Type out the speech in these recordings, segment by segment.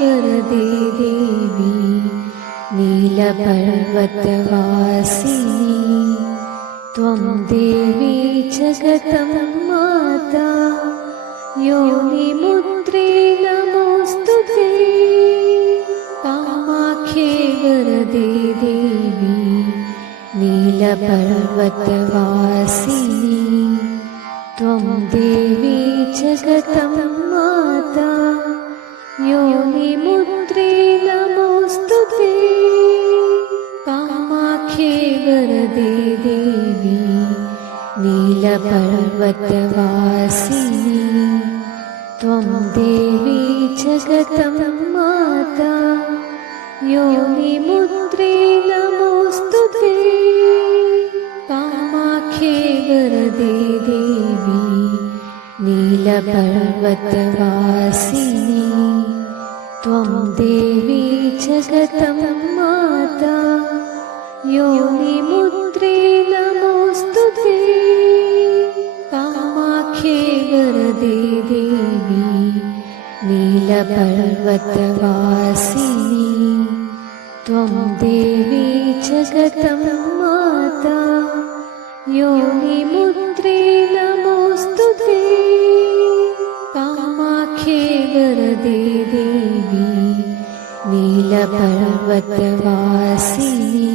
वरदे देवी नीलपर्वतवासिनी त्वं देवी जगतं माता योनिमुद्रे नमोऽस्तुते कामाख्ये वरदे देवी नीलपर्वतवासिनी त्वं देवी जगतं माता योनिमुद्रे नमोऽस्तुते कामाख्ये वरदे देवी नीलपर्वतवासिनी त्वं देवी जगतं माता योनिमुद्रे नमोऽस्तुते कामाख्ये वरदे देवी नीलपर्वतवासिनी त्वं देवी जगतं माता योनिमुद्रे नमोऽस्तुते कामाख्ये वरदे देवी नीलपर्वतवासिनी त्वं देवी जगतं माता योनिमुद्रे नमोऽस्तुते कामाख्ये वरदे देवी नीलपर्वतवासिनी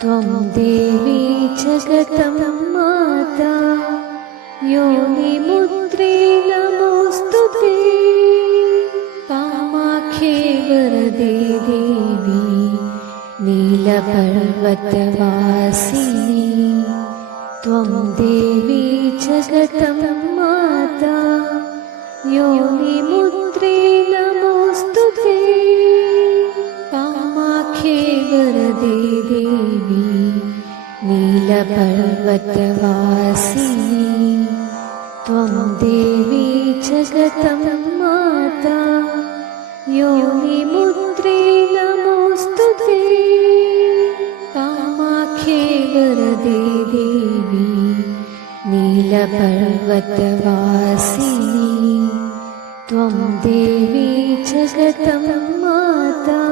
त्वं देवी जगतं माता योनिमुद्रे नमोऽस्तुते कामाख्ये वरदे देवी नीलपर्वतवासिनी त्वं देवी जगतं माता योनिमुद्रे नमोऽस्तुते कामाख्ये वरदे देवी नीलपर्वतवासिनी त्वं देवी जगतं माता योनिमुद्रे नमोऽस्तुते कामाख्ये वरदे देवी नीलपर्वतवासिनी त्वं देवी जगतं माता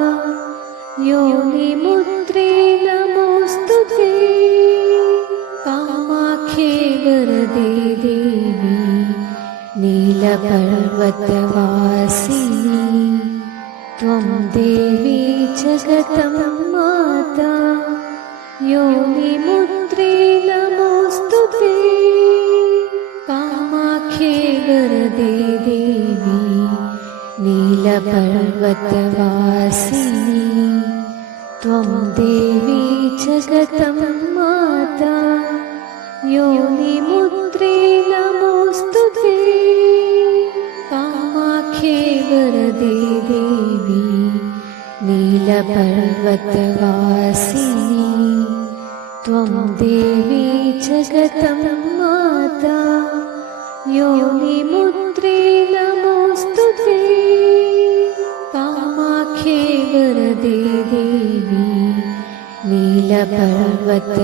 योनिमुद्रे नमोऽस्तुते कामाख्ये वरदे देवी नीलपर्वतवासिनी त्वं देवी जगतं माता योनिमुद्रे नमोऽस्तुते कामाख्ये वरदे देवी नीलपर्वतवासिनी त्वं देवी जगतं माता योनिमुद्रे नमोऽस्तुते कामाख्ये वरदे देवी नीलपर्वतवासिनी त्वं देवी जगतं माता योनिमुद्रे नमोऽस्तुते कामाख्ये वरदे देवी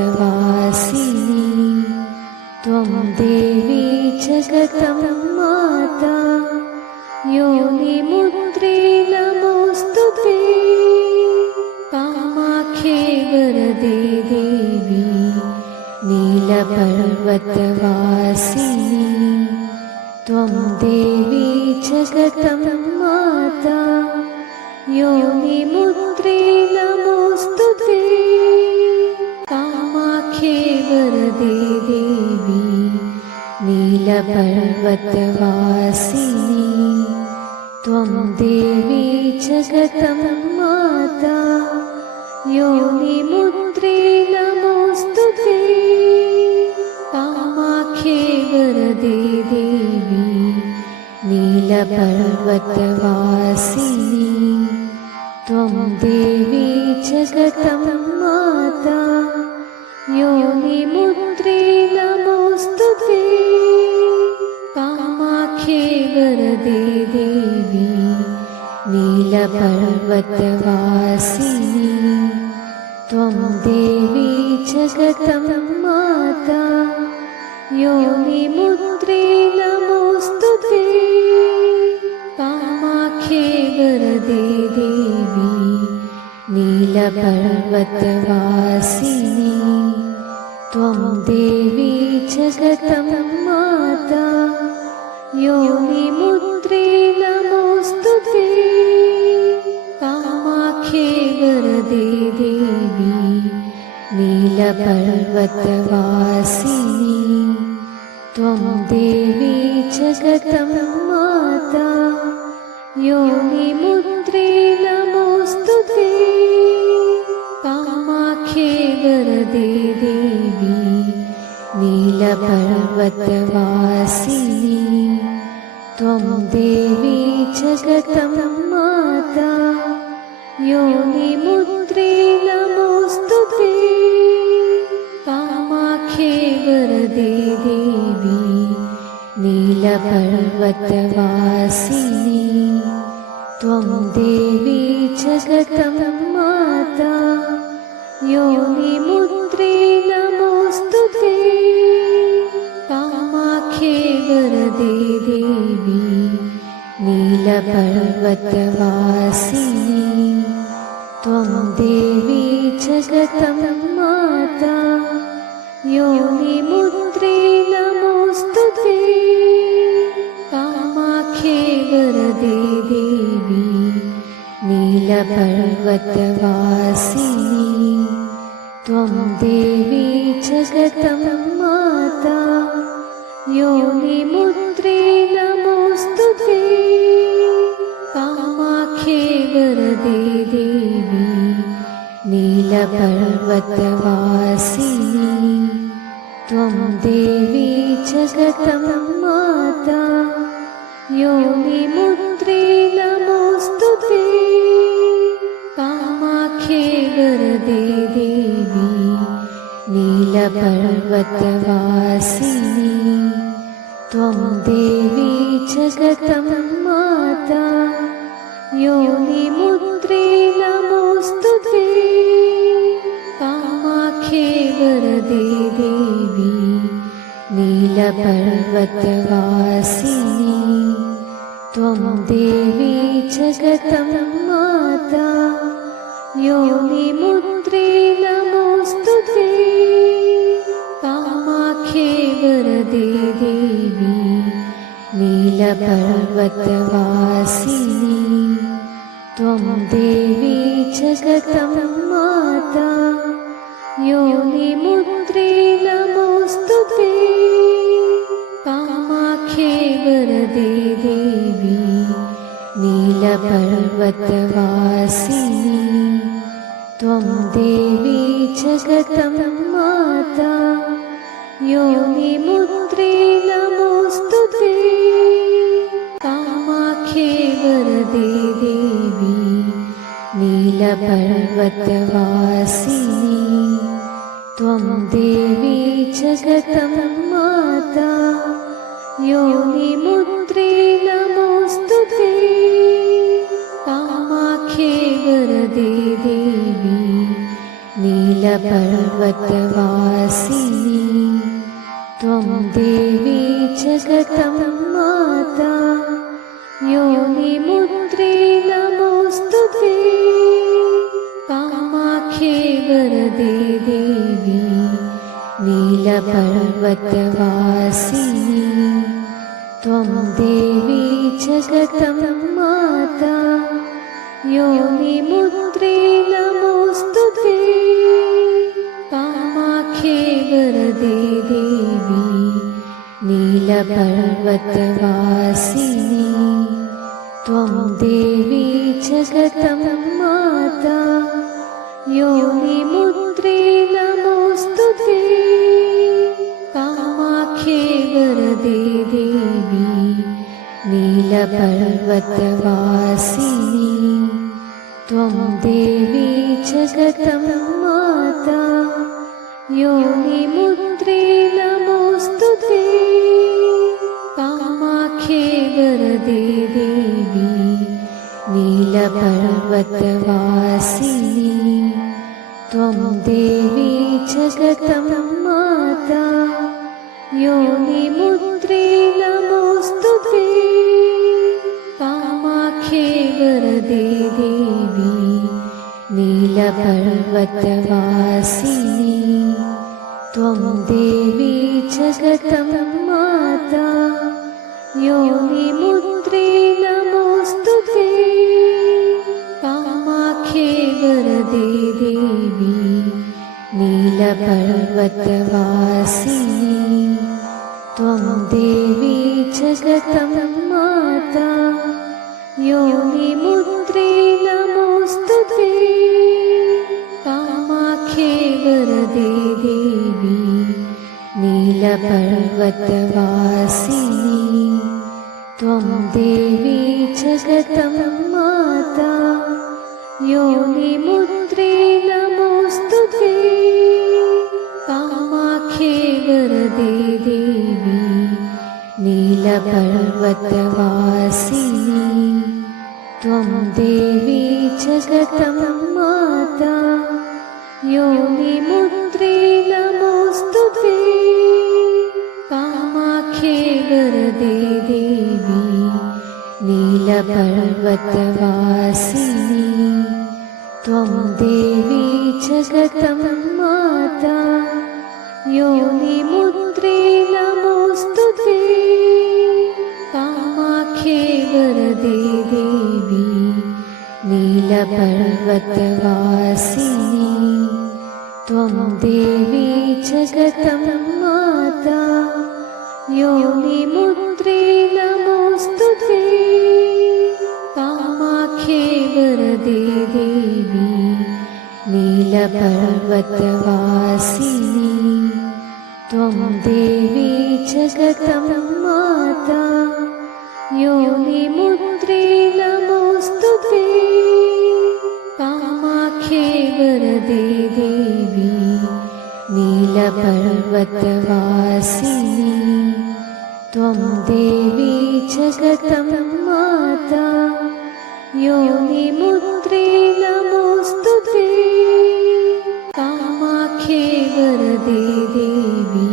नीलपर्वतवासिनी त्वं देवी जगतं माता योनिमुद्रे नमोऽस्तुते कामाख्ये वरदे देवी नीलपर्वतवासिनी त्वं देवी जगतं माता योनिमुद्रे नमोऽस्तुते कामाख्ये वरदे देवी नीलपर्वतवासिनी त्वं देवी जगतं माता योनिमुद्रे नमोऽस्तुते कामाख्ये वरदे देवी नीलपर्वतवासिनी त्वं देवी जगतं माता योनिमुद्रे नमोऽस्तुते कामाख्ये वरदे देवी नीलपर्वतवासिनी त्वं देवी जगतं माता योनिमुद्रे नमोऽस्तुते कामाख्ये वरदे नीलपर्वतवासिनी त्वं देवी जगतं माता योनिमुद्रे नमोऽस्तु ते कामाख्ये वरदे देवी नीलपर्वतवासिनी त्वं देवी जगतं माता योनिमुद्रे नमोऽस्तु ते कामाख्ये वरदे देवी नीलपर्वतवासिनी त्वं देवी जगतं माता योनिमुद्रे नमोऽस्तु ते कामाख्ये वरदे देवी नीलपर्वतवासिनी त्वं देवी जगतं माता योनिमुद्रे नमोऽस्तु ते कामाख्ये वरदे देवी नीलपर्वतवासिनी त्वं देवी जगतं माता योनिमुद्रे नमोऽस्तु ते कामाख्ये वरदे देवी नीलपर्वतवासिनी त्वं देवी जगतं माता योनिमुद्रे नमोऽस्तु ते कामाख्ये वरदे देवी नीलपर्वतवासिनी त्वं देवी जगतं माता योनिमुद्रे नमोऽस्तु ते कामाख्ये वरदे देवी नीलपर्वतवासिनी त्वं देवी जगतं माता योनिमुद्रे नमोऽस्तु ते कामाख्ये वरदे देवी नीलपर्वतवासिनी त्वं देवी जगतं माता योनिमुद्रे नमोऽस्तु ते कामाख्ये वरदे देवी नीलपर्वतवासिनी त्वं देवी जगतं माता योनिमुद्रे नमोऽस्तु ते कामाख्ये वरदे देवी नीलपर्वतवासिनी त्वं देवी जगतं माता योनिमुद्रे नमोऽस्तु ते कामाख्ये वरदे देवी नीलपर्वतवासिनी त्वं देवी जगतं माता योनिमुद्रे नमोऽस्तु ते कामाख्ये वरदे देवी नीलपर्वतवासिनी त्वं देवी जगतं माता योनिमुद्रे नमोऽस्तु ते कामाख्ये वरदे देवी नीलपर्वतवासिनी त्वं देवी जगतं माता योनिमुद्रे नमोऽस्तु ते कामाख्ये वरदे देवी नीलपर्वतवासिनी त्वं देवी जगतं माता योनिमुद्रे नमोऽस्तु ते कामाख्ये वरदे देवी नीलपर्वतवासिनी त्वं देवी जगतं माता योनिमुद्रे नमोऽस्तु ते कामाख्ये वरदे देवी नीलपर्वतवासिनी त्वं देवी जगतं माता योनिमुद्रे नमोऽस्तु ते कामाख्ये वरदे देवी नीलपर्वतवासिनी त्वं देवी जगतं माता योनिमुद्रे नमोऽस्तु ते कामाख्ये वरदे देवी नीलपर्वतवासिनी त्वं देवी जगतं माता योनिमुद्रे नमोऽस्तु ते कामाख्ये वरदे देवी नीलपर्वतवासिनी त्वं देवी जगतं माता योनिमुद्रे नमोऽस्तु ते कामाख्ये वरदे देवी नीलपर्वतवासिनी त्वं देवी जगतं माता योनिमुद्रे नमोऽस्तु ते कामाख्ये वरदे देवी नीलपर्वतवासिनी त्वं देवी जगतं माता योनिमुद्रे नमोऽस्तु ते कामाख्ये वरदे देवी नीलपर्वतवासिनी त्वं देवी जगतं माता योनिमुद्रे नमोऽस्तु ते कामाख्ये वरदे देवी नीलपर्वतवासिनी त्वं देवी जगतं माता योनिमुद्रे नमोऽस्तु ते कामाख्ये वरदे देवी नीलपर्वतवासिनी त्वं देवी जगतं माता योनिमुद्रे नमोऽस्तु ते कामाख्ये वरदे देवी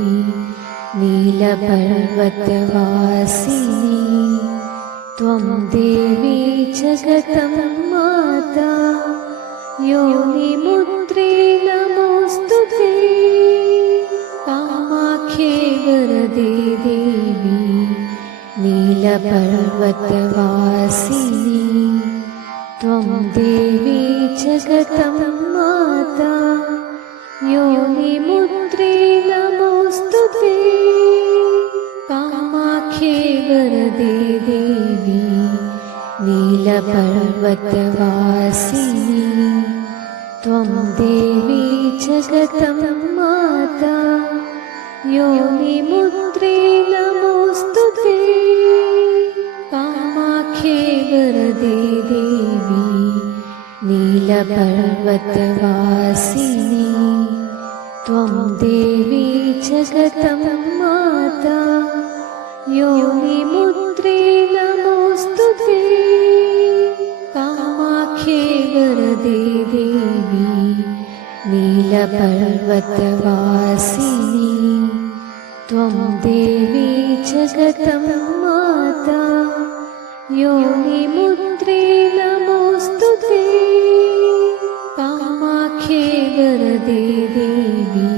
नीलपर्वतवासिनी त्वं देवी जगतं माता योनिमुद्रे नमोऽस्तु ते कामाख्ये वरदे देवी नीलपर्वतवासिनी त्वं देवी जगतं माता योनिमुद्रे नमोऽस्तु ते कामाख्ये वरदे देवी नीलपर्वतवासिनी त्वं देवी जगतं माता योनिमुद्रे नमोऽस्तु ते कामाख्ये वरदे देवी नीलपर्वतवासिनी त्वं देवी जगतं माता योनिमुद्रे नमोऽस्तु ते कामाख्ये वरदे देवी नीलपर्वतवासिनी त्वं देवी जगतं माता योनिमुद्रे नमोऽस्तु ते कामाख्ये वरदे देवी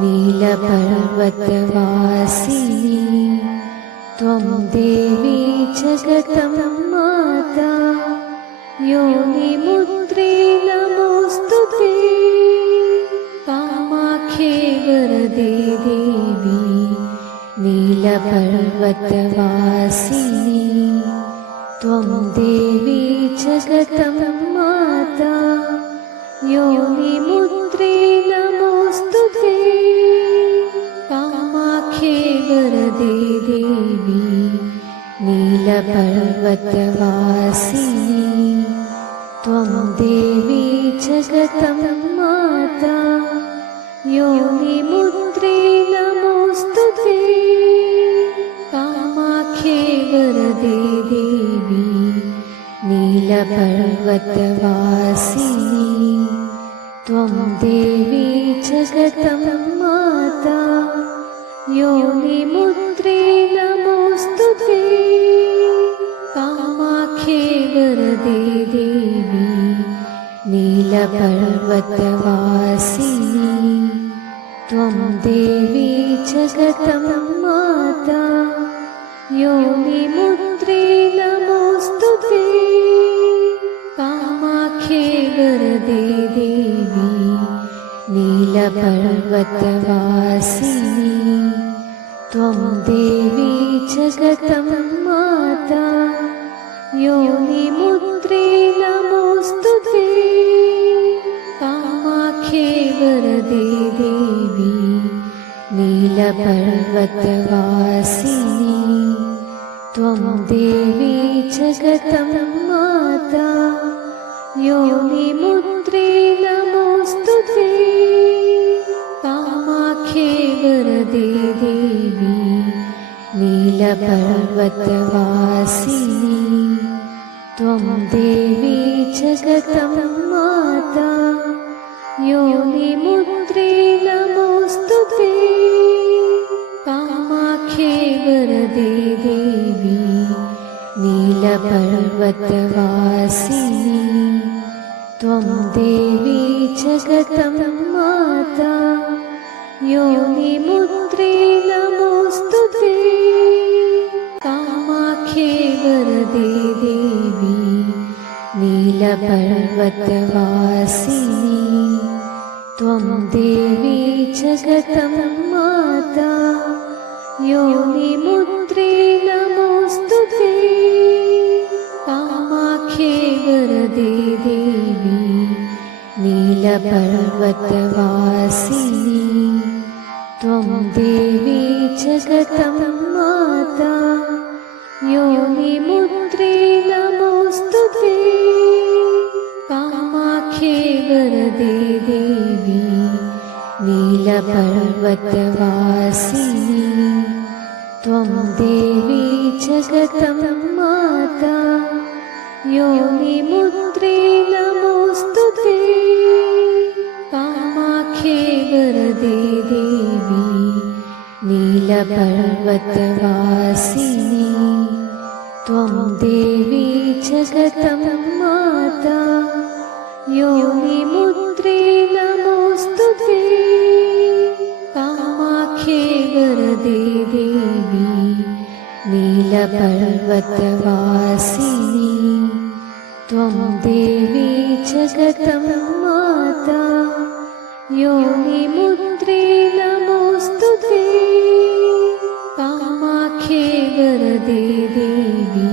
नीलपर्वतवासिनी त्वं देवी जगतं माता योनिमुद्रे नमोऽस्तु ते कामाख्ये वरदे देवी नीलपर्वतवासिनी त्वं देवी जगतं माता योनिमुद्रे नमोऽस्तु ते कामाख्ये वरदे देवी नीलपर्वतवासिनी त्वं देवी जगतं माता योनिमुद्रे नमोऽस्तु ते कामाख्ये वरदे देवी नीलपर्वतवासिनी त्वं देवी जगतं माता योनिमुद्रे नमोऽस्तु ते कामाख्ये वरदे देवी नीलपर्वतवासिनी त्वं देवी जगतं माता योनिमुद्रे नमोऽस्तु ते कामाख्ये वरदे देवी नीलपर्वतवासिनी त्वं देवी जगतं माता योनिमुद्रे नमोऽस्तु ते कामाख्ये वरदे देवी नीलपर्वतवासिनी त्वं देवी जगतं माता योनिमुद्रे नमोऽस्तु ते कामाख्ये वरदे देवी नीलपर्वतवासिनी त्वं देवी जगतं माता योनिमुद्रे नमोऽस्तु ते कामाख्ये वरदे देवी नीलपर्वतवासिनी त्वं देवी जगतं माता योनिमुद्रे नमोऽस्तु ते कामाख्ये वरदे देवी नीलपर्वतवासिनी त्वं देवी जगतं माता योनिमुद्रे नमोऽस्तु ते कामाख्ये वरदे देवी नीलपर्वतवासिनी त्वं देवी जगतं माता योनिमुद्रे नमोऽस्तु ते कामाख्ये वरदे देवी नीलपर्वतवासिनी त्वं देवी जगतं माता योनिमुद्रे नमोऽस्तु ते कामाख्ये वरदे देवी नीलपर्वतवासिनी त्वं देवी जगतं माता योनिमुद्रे नमोऽस्तु ते कामाख्ये वरदे देवी नीलपर्वतवासिनी त्वं देवी जगतं माता योनिमुद्रे नमोऽस्तु ते कामाख्ये वरदे देवी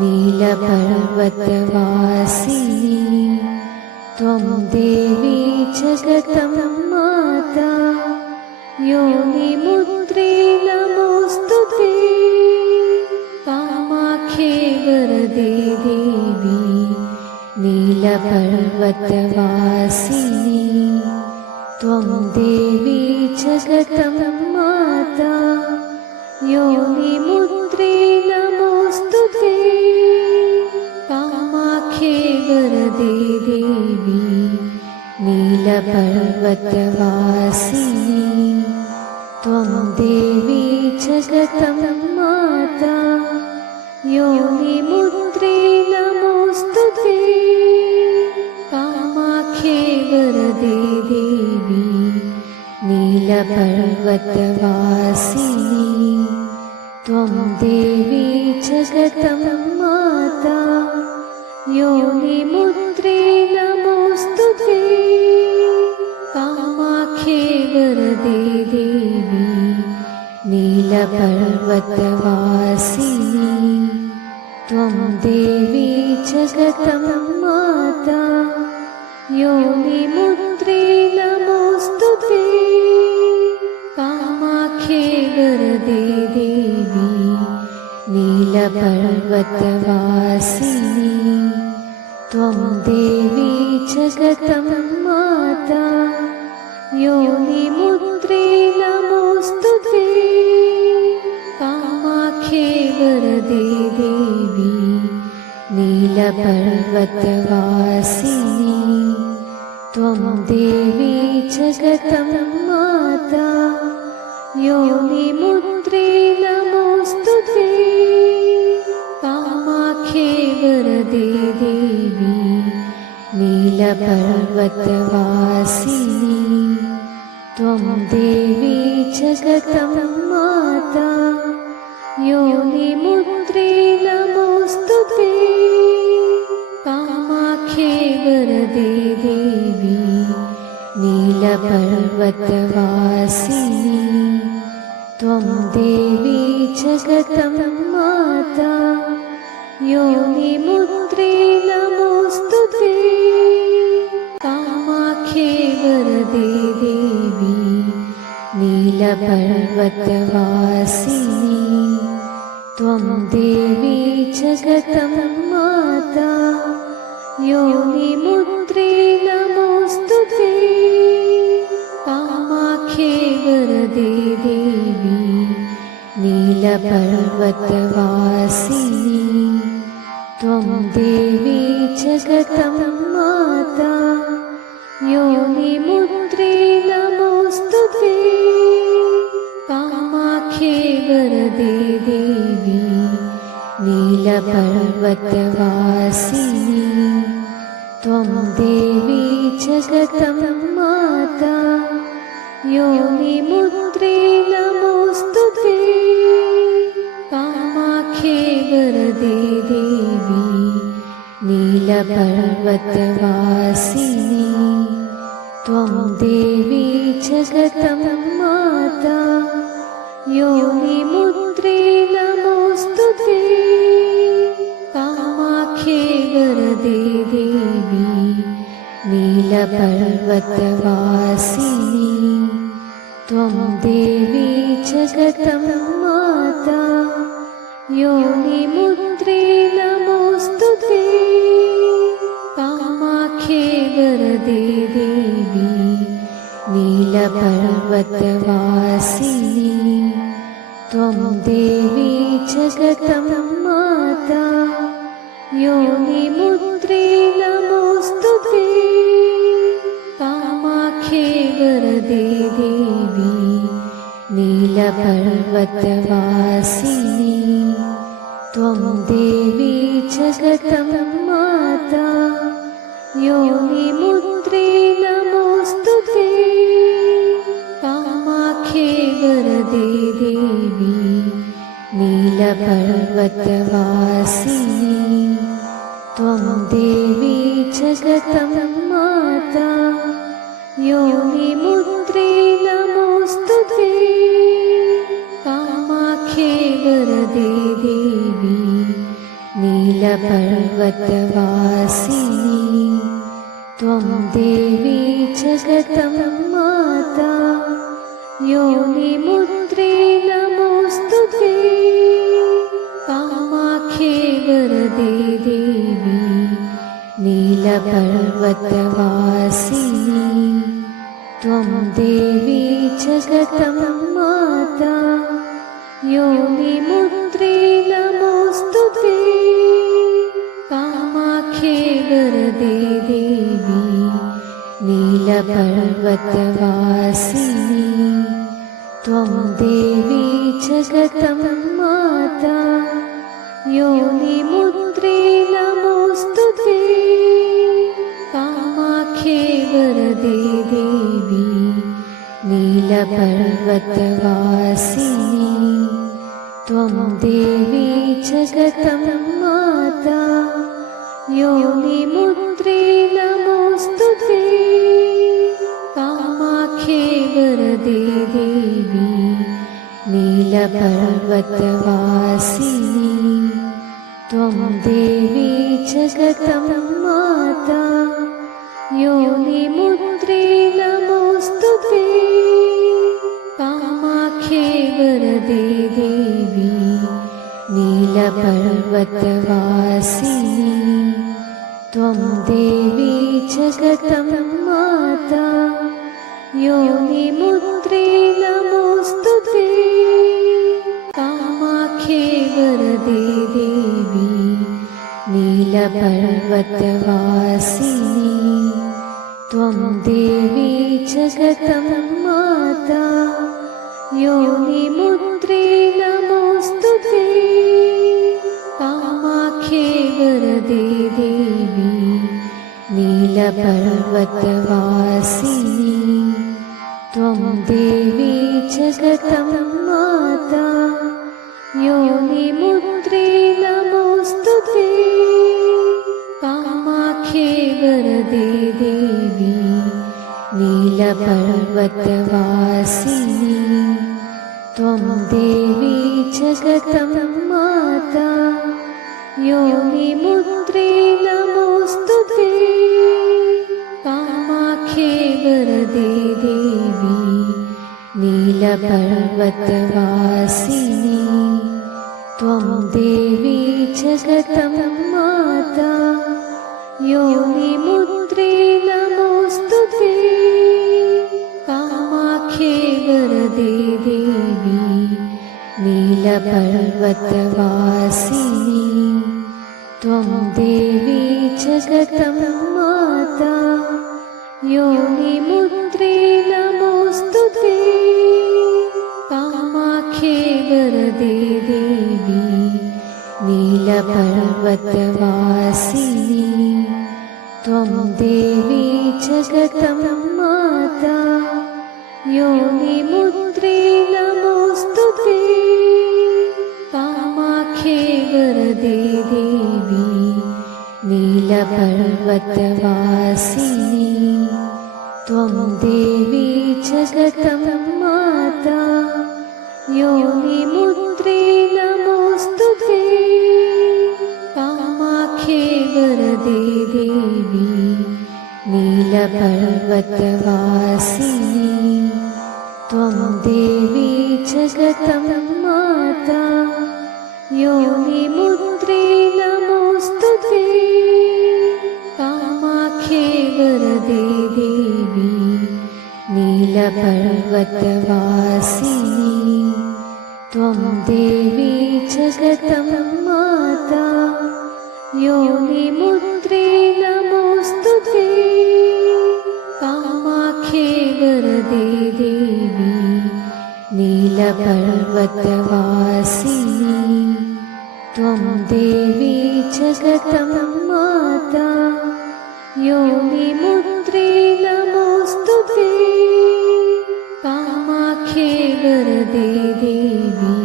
नीलपर्वतवासिनी त्वं देवी जगतं माता योनिमुद्रे नमोऽस्तु ते कामाख्ये वरदे देवी नीलपर्वतवासिनी त्वं देवी जगतं माता योनिमुद्रे नमोऽस्तु ते कामाख्ये वरदे देवी नीलपर्वतवासिनी त्वं देवी जगतं माता योनिमुद्रे नमोऽस्तु ते कामाख्ये वरदे देवी नीलपर्वतवासिनी त्वं देवी जगतं माता योनिमुद्रे नमोऽस्तु ते कामाख्ये वरदे देवी नीलपर्वतवासिनी त्वं देवी जगतं माता योनिमुद्रे नमोऽस्तु ते कामाख्ये वरदे देवी नीलपर्वतवासिनी त्वं देवी जगतं माता योनिमुद्रे नमोऽस्तु ते कामाख्ये वरदे देवी नीलपर्वतवासिनी त्वं देवी जगतं माता योनिमुद्रे नमोऽस्तु ते कामाख्ये वरदे देवी नीलपर्वतवासिनी त्वं देवी जगतं माता योनिमुद्रे नमोऽस्तु ते कामाख्ये वरदे देवी नीलपर्वतवासिनी त्वं देवी जगतं माता योनिमुद्रे नमोऽस्तु ते कामाख्ये वरदे देवी नीलपर्वतवासिनी त्वं देवी जगतं माता योनिमुद्रे नमोऽस्तु ते कामाख्ये वरदे देवी नीलपर्वतवासिनी त्वं देवी जगतं माता योनिमुद्रे नमोऽस्तु ते कामाख्ये वरदे देवी नीलपर्वतवासिनी त्वं देवी जगतं माता योनिमुद्रे नमोऽस्तु ते कामाख्ये वरदे देवी नीलपर्वतवासिनी त्वं देवी जगतं माता योनिमुद्रे नमोऽस्तु ते कामाख्ये वरदे देवी नीलपर्वतवासिनी त्वं देवी जगतं माता योनिमुद्रे नमोऽस्तु ते कामाख्ये वरदे देवी नीलपर्वतवासिनी त्वं देवी जगतं माता योनिमुद्रे नमोऽस्तु ते कामाख्ये वरदे देवी नीलपर्वतवासिनी त्वं देवी जगतं माता योनिमुद्रे नमोऽस्तु ते कामाख्ये वरदे देवी नीलपर्वतवासिनी त्वं देवी जगतं माता योनिमुद्रे नमोऽस्तु ते कामाख्ये वरदे देवी नीलपर्वतवासिनी त्वं देवी जगतं माता योनिमुद्रे नमोऽस्तु ते कामाख्ये वरदे देवी नीलपर्वतवासिनी त्वं देवी जगतं माता योनिमुद्रे नमोऽस्तु ते कामाख्ये वरदे देवी नीलपर्वतवासिनी त्वं देवी जगतं माता योनिमुद्रे नमोऽस्तु ते कामाख्ये वरदे देवी नीलपर्वतवासिनी त्वं देवी जगतं माता योनिमुद्रे नमोऽस्तु ते कामाख्ये वरदे देवी नीलपर्वतवासिनी त्वं देवी जगतं माता योनिमुद्रे नमोऽस्तु ते कामाख्ये वरदे देवी नीलपर्वतवासिनी त्वं देवी जगतं माता योनिमुद्रे नमोऽस्तु ते कामाख्ये वरदे देवी नीलपर्वतवासिनी त्वं देवी जगतं माता योनिमुद्रे नमोऽस्तु ते कामाख्ये वरदे देवी नीलपर्वतवासिनी नीलपर्वतवासिनी त्वं देवी जगतं माता योनिमुद्रे नमोऽस्तु ते कामाख्ये वरदे देवी नीलपर्वतवासिनी त्वं देवी जगतं माता योनिमुद्रे नमोऽस्तु ते कामाख्ये वरदे देवी नीलपर्वतवासिनी त्वं देवी जगतं माता योनिमुद्रे नमोऽस्तु ते कामाख्ये वरदे देवी नीलपर्वतवासिनी त्वं देवी जगतं माता योनिमुद्रे नमोऽस्तु ते कामाख्ये वरदे देवी नीलपर्वतवासिनी त्वं देवी जगतं माता योनिमुद्रे नमोऽस्तु ते कामाख्ये वरदे देवी नीलपर्वतवासिनी त्वं देवी जगतं माता योनिमुद्रे नमोऽस्तु ते कामाख्ये वरदे देवी नीलपर्वतवासिनी त्वं देवी जगतं माता योनिमुद्रे नमोऽस्तु ते कामाख्ये वरदे देवी नीलपर्वतवासिनी त्वं देवी जगतं माता योनिमुद्रे नमोऽस्तु ते कामाख्ये वरदे देवी नीलपर्वतवासिनी त्वं देवी जगतं माता योनिमुद्रे नमोऽस्तु ते कामाख्ये वरदे देवी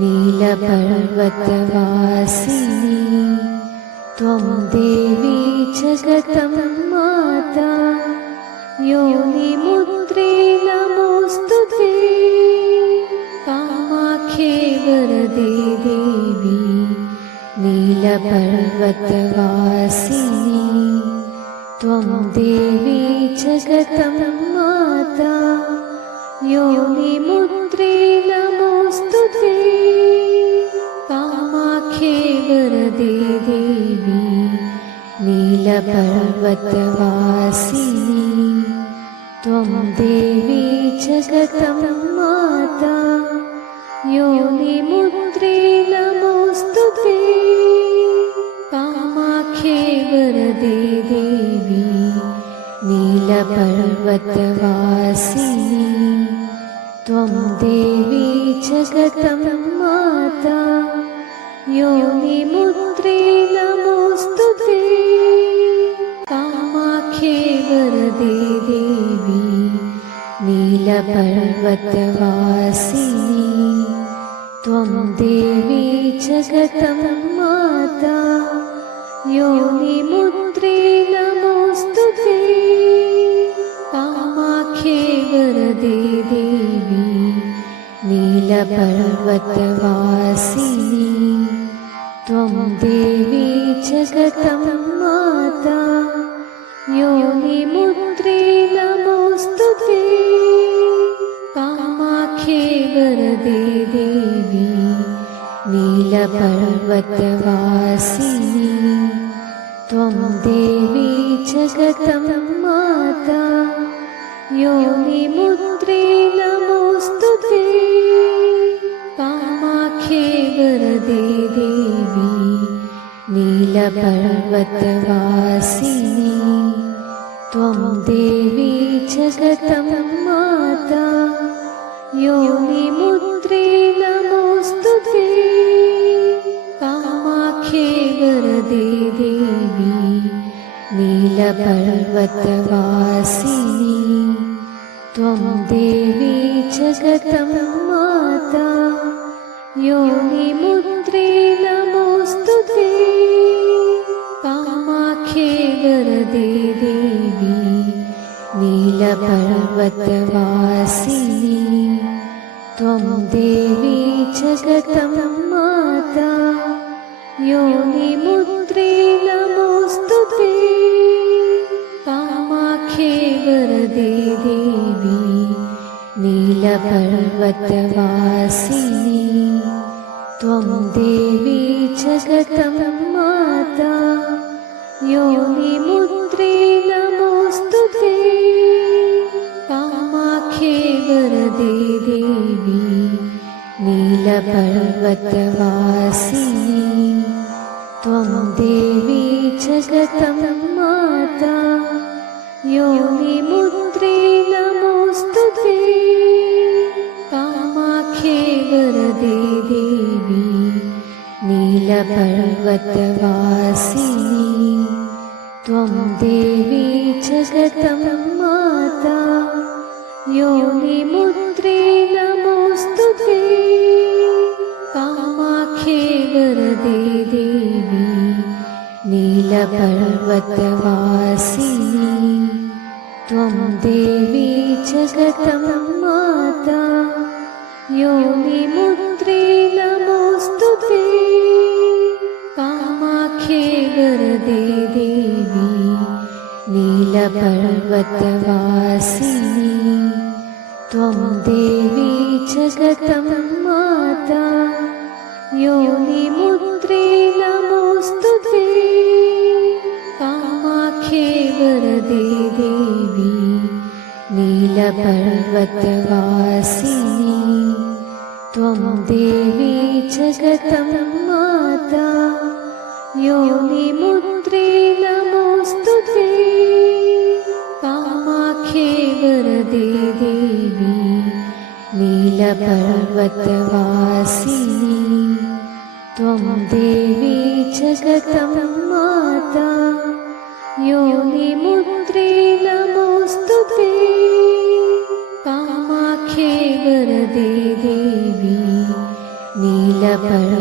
नीलपर्वतवासिनी त्वं देवी जगतं माता योनिमुद्रे नमोऽस्तु ते कामाख्ये वरदे देवी नीलपर्वतवासिनी त्वं देवी जगतं माता योनिमुद्रे नमोऽस्तु ते कामाख्ये वरदे देवी नीलपर्वतवासिनी त्वं देवी जगतं माता योनिमुद्रे नमोऽस्तु ते कामाख्ये वरदे देवी नीलपर्वतवासिनी त्वं देवी जगतं माता योनिमुद्रे नमोऽस्तु ते कामाख्ये वरदे देवी नीलपर्वतवासिनी त्वं देवी जगतं माता योनिमुद्रे नमोऽस्तु ते कामाख्ये वरदे देवी नीलपर्वतवासिनी त्वं देवी जगतं माता योनिमुद्रे नमोऽस्तु ते कामाख्ये वरदे देवी नीलपर्वतवासिनी त्वं देवी जगतं माता योनिमुद्रे नमोऽस्तु ते कामाख्ये वरदे देवी नीलपर्वतवासिनी त्वं देवी जगतं माता योनिमुद्रे नमोऽस्तु ते कामाख्ये वरदे देवी नीलपर्वतवासिनी त्वं देवी जगतं माता योनिमुद्रे नमोऽस्तु ते कामाख्ये वरदे देवी नीलपर्वतवासिनी त्वं देवी जगतं माता योनिमुद्रे नमोऽस्तु ते कामाख्ये वरदे देवी नीलपर्वतवासिनी त्वं देवी जगतं माता योनिमुद्रे नमोऽस्तु ते कामाख्ये वरदे देवी नीलपर्वतवासिनी त्वं देवी जगतं माता योनिमुद्रे नमोऽस्तु ते कामाख्ये वरदे देवी नीलपर्वतवासिनी त्वं देवी जगतं माता योनिमुद्रे नमोऽस्तु ते कामाख्ये वरदे देवी नीलपर्वतवासिनी त्वं देवी जगतं माता योनिमुद्रे नमोऽस्तु ते कामाख्ये वरदे देवी नीलपर्वतवासिनी त्वं देवी जगतं माता योनिमुद्रे नमोऽस्तु ते कामाख्ये वरदे देवी नीलपर्वतवासिनी त्वं देवी जगतं माता योनिमुद्रे नमोऽस्तु ते कामाख्ये वरदे देवी नीलपर्वतवासिनी त्वं देवी जगतं माता योनिमुद्रे नमोऽस्तु ते कामाख्ये वरदे देवी नीलपर्वतवासिनी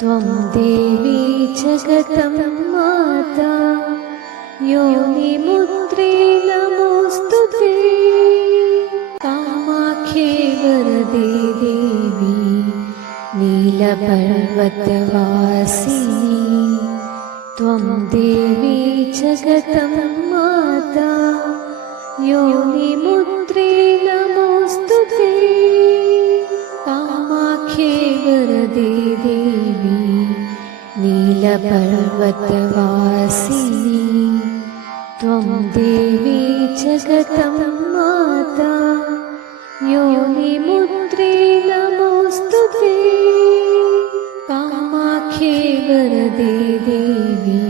त्वं देवी जगतं माता योनिमुद्रे नमोऽस्तु ते कामाख्ये वरदे देवी नीलपर्वतवासिनी त्वं देवी जगतं माता योनिमुद्रे नमोऽस्तु ते कामाख्ये वरदे देवी नीलपर्वतवासिनी त्वं देवी जगतं माता योनिमुद्रे नमोऽस्तु ते कामाख्ये वरदे देवी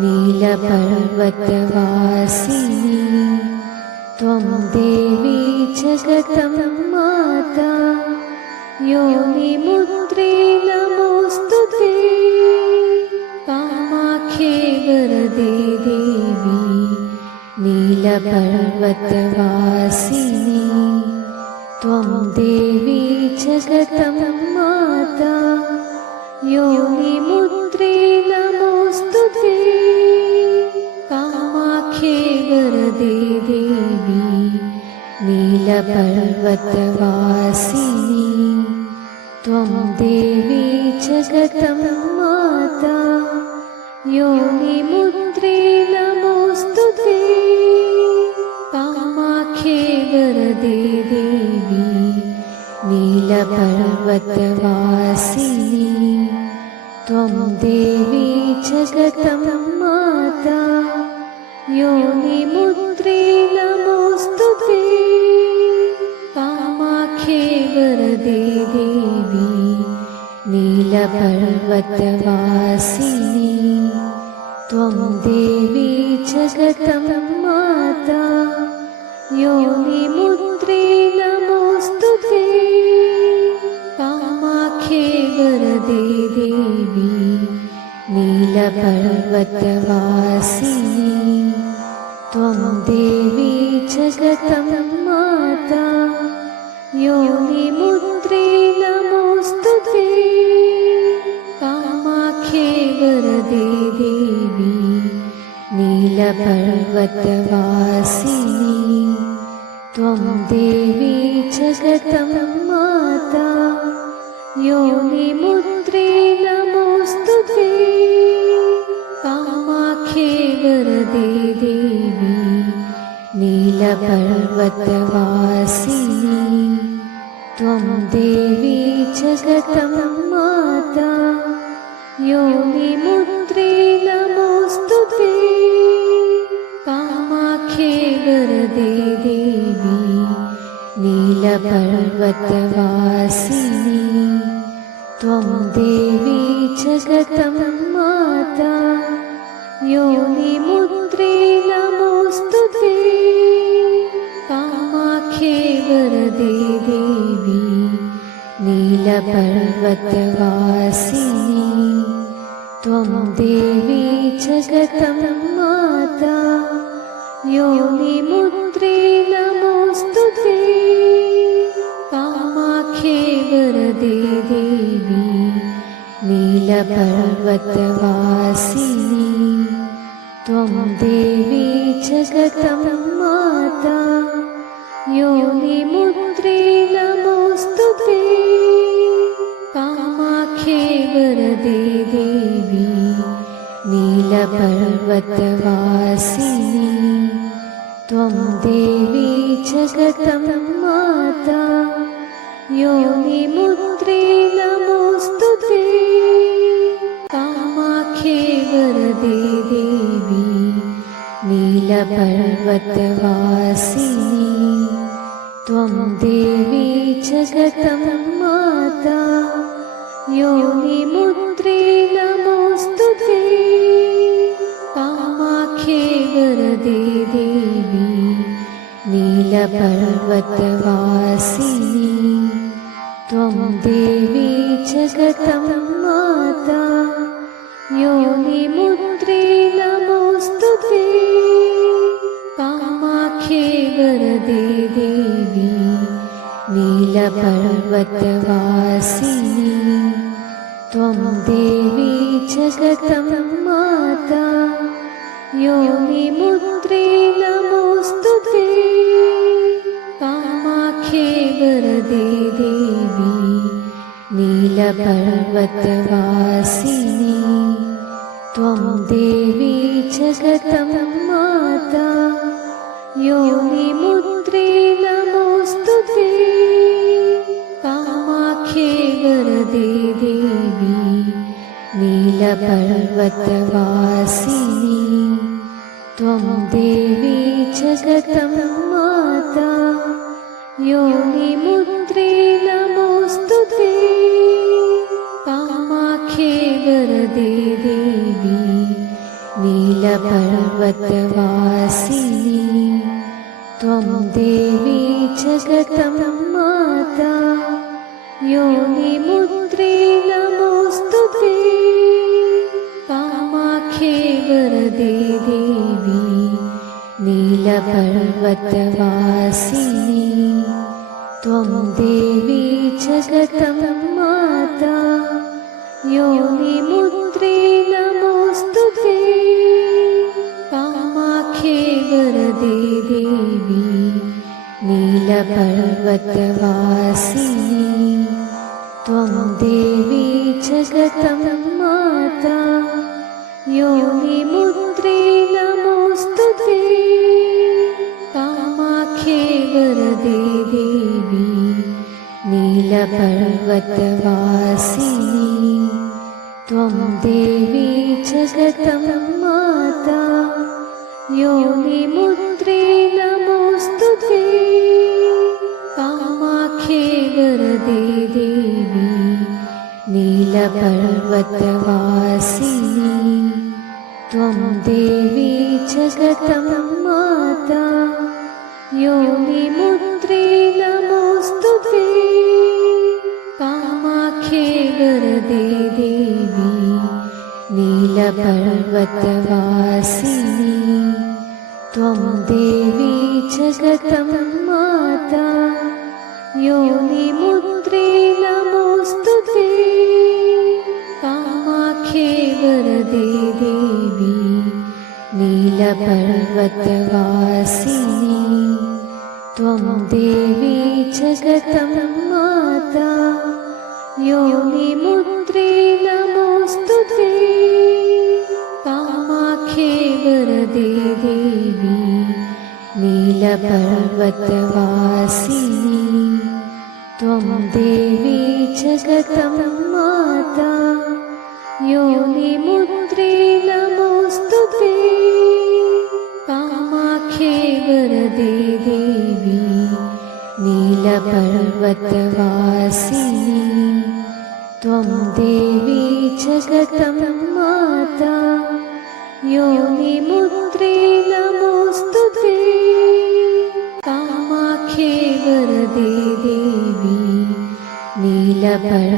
नीलपर्वतवासिनी त्वं देवी जगतं माता योनिमुद्रे नमोऽस्तु ते कामाख्ये वरदे देवी नीलपर्वतवासिनी त्वं देवी जगतं माता योनिमुद्रे नमोऽस्तु ते कामाख्ये वरदे देवी नीलपर्वतवासिनी त्वं देवी जगतं माता योनिमुद्रे नमोऽस्तु ते कामाख्ये वरदे देवी नीलपर्वतवासिनी त्वं देवी जगतं माता योनिमुद्रे नमोऽस्तु ते कामाख्ये वरदे देवी नीलपर्वतवासिनी त्वं देवी जगतं माता योनिमुद्रे नमोऽस्तु ते कामाख्ये वरदे देवी नीलपर्वतवासिनी नीलपर्वतवासिनी त्वं देवी जगतं माता योनिमुद्रे नमोऽस्तु ते कामाख्ये वरदे देवी नीलपर्वतवासिनी त्वं देवी जगतं माता योनिमुद्रे नमोऽस्तु ते कामाख्ये वरदे देवी नीलपर्वतवासिनी त्वं देवी जगतं माता योनिमुद्रे नमोऽस्तु ते कामाख्ये वरदे देवी नीलपर्वतवासिनी त्वं देवी जगतं माता योनिमुद्रे नमोऽस्तु ते कामाख्ये वरदे देवी नीलपर्वतवासिनी त्वं देवी जगतं माता योनिमुद्रे नमोऽस्तु ते कामाख्ये वरदे देवी नीलपर्वतवासिनी त्वं देवी जगतं माता योनिमुद्रे नमोऽस्तु ते कामाख्ये वरदे देवी नीलपर्वतवासिनी त्वं देवी जगतं माता योनिमुद्रे नमोऽस्तु ते कामाख्ये वरदे देवी नीलपर्वतवासिनी त्वं देवी जगतं माता योनिमुद्रे नमोऽस्तु ते कामाख्ये वरदे देवी नीलपर्वतवासिनी त्वं देवी जगतं माता योनिमुद्रे नमोऽस्तु ते कामाख्ये वरदे देवी नीलपर्वतवासिनी त्वं देवी जगतं माता योनिमुद्रे नमोऽस्तु ते कामाख्ये वरदे देवी नीलपर्वतवासिनी त्वं देवी जगतं माता योनिमुद्रे नमोऽस्तु ते कामाख्ये वरदे देवी नीलपर्वतवासिनी त्वं देवी जगतं माता योनिमुद्रे नमोऽस्तु ते कामाख्ये वरदे देवी नीलपर्वतवासिनी त्वं देवी जगतं माता योनिमुद्रे नमोऽस्तु ते कामाख्ये वरदे देवी नीलपर्वतवासिनी त्वं देवी जगतं माता योनिमुद्रे नमोऽस्तु ते कामाख्ये वरदे देवी नीलपर्वतवासिनी त्वं देवी जगतं माता योनिमुद्रे नमोऽस्तु ते कामाख्ये वरदे देवी नीलपर्वतवासिनी त्वं देवी जगतं माता योनिमुद्रे नमोऽस्तु ते कामाख्ये वरदे देवी नीलपर्वतवासिनी त्वं देवी जगतं माता योनिमुद्रे नमोऽस्तु ते कामाख्ये वरदे देवी नीलपर्वतवासिनी नीलपर्वतवासिनी त्वं देवी जगतं माता योनिमुद्रे नमोऽस्तु ते कामाख्ये वरदे देवी नीलपर्वतवासिनी त्वं देवी जगतं माता योनिमुद्रे नमोऽस्तु ते कामाख्ये वरदे देवी नीलपर्वतवासिनी त्वं देवी जगतं माता योनिमुद्रे नमोऽस्तु ते कामाख्ये वरदे देवी नीलपर्वतवासिनी त्वं देवी जगतं माता योनिमुद्रे नमोऽस्तु ते कामाख्ये वरदे देवी नीलपर्वतवासिनी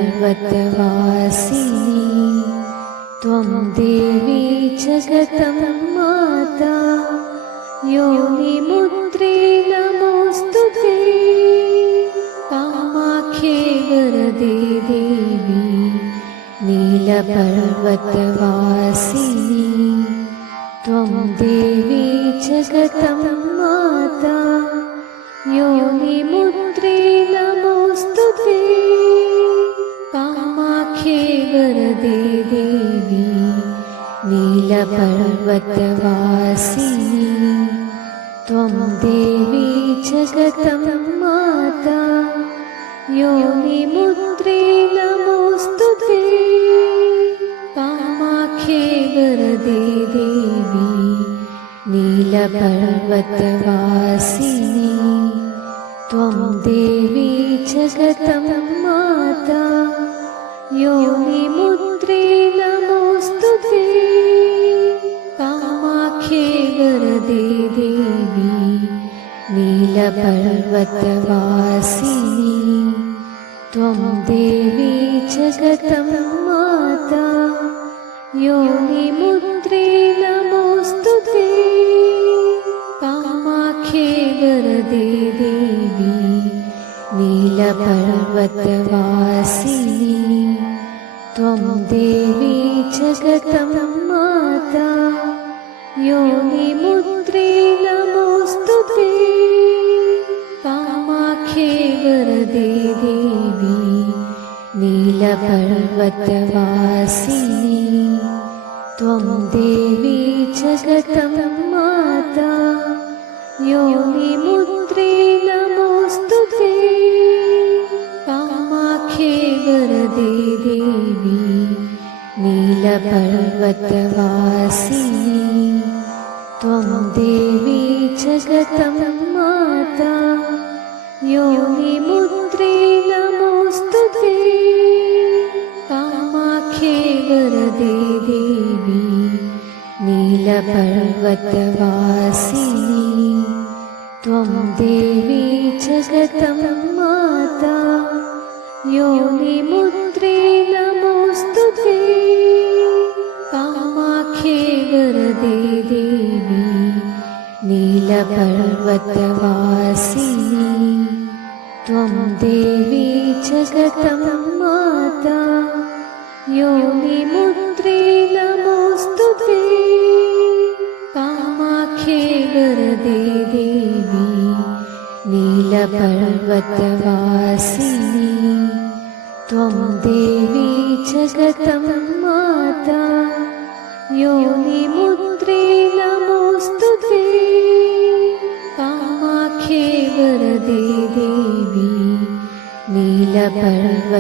त्वं देवी जगतं माता योनिमुद्रे नमोऽस्तु ते कामाख्ये वरदे देवी नीलपर्वतवासिनी त्वं देवी जगतं माता योनिमुद्रे नमोऽस्तु ते कामाख्ये वरदे देवी नीलपर्वतवासिनी त्वं देवी जगतं माता योनिमुद्रे नमोऽस्तु ते कामाख्ये वरदे देवी नीलपर्वतवासिनी त्वं देवी जगतं माता योनिमुद्रे नमोऽस्तु ते कामाख्ये वरदे देवी नीलपर्वतवासिनी त्वं देवी जगतं माता योनिमुद्रे नमोऽस्तु ते कामाख्ये वरदे देवी नीलपर्वतवासिनी त्वं देवी जगतं माता योनिमुद्रे नमोऽस्तु ते कामाख्ये वरदे देवी नीलपर्वतवासिनी त्वं देवी जगतं माता योनिमुद्रे नमोऽस्तु ते कामाख्ये वरदे देवी नीलपर्वतवासिनी त्वं देवी जगतं माता योनिमुद्रे नमोऽस्तु ते कामाख्ये वरदे देवी नीलपर्वतवासिनी त्वं देवी जगतं माता योनिमुद्रे नमोऽस्तु ते कामाख्ये वरदे देवी नीलपर्वतवासिनी त्वं देवी जगतं माता योनिमुद्रे नमोऽस्तु ते कामाख्ये वरदे देवी नीलपर्वतवासिनी त्वं देवी जगतं माता योनिमुद्रे नमोऽस्तु ते कामाख्ये वरदे देवी नीलपर्वतवासिनी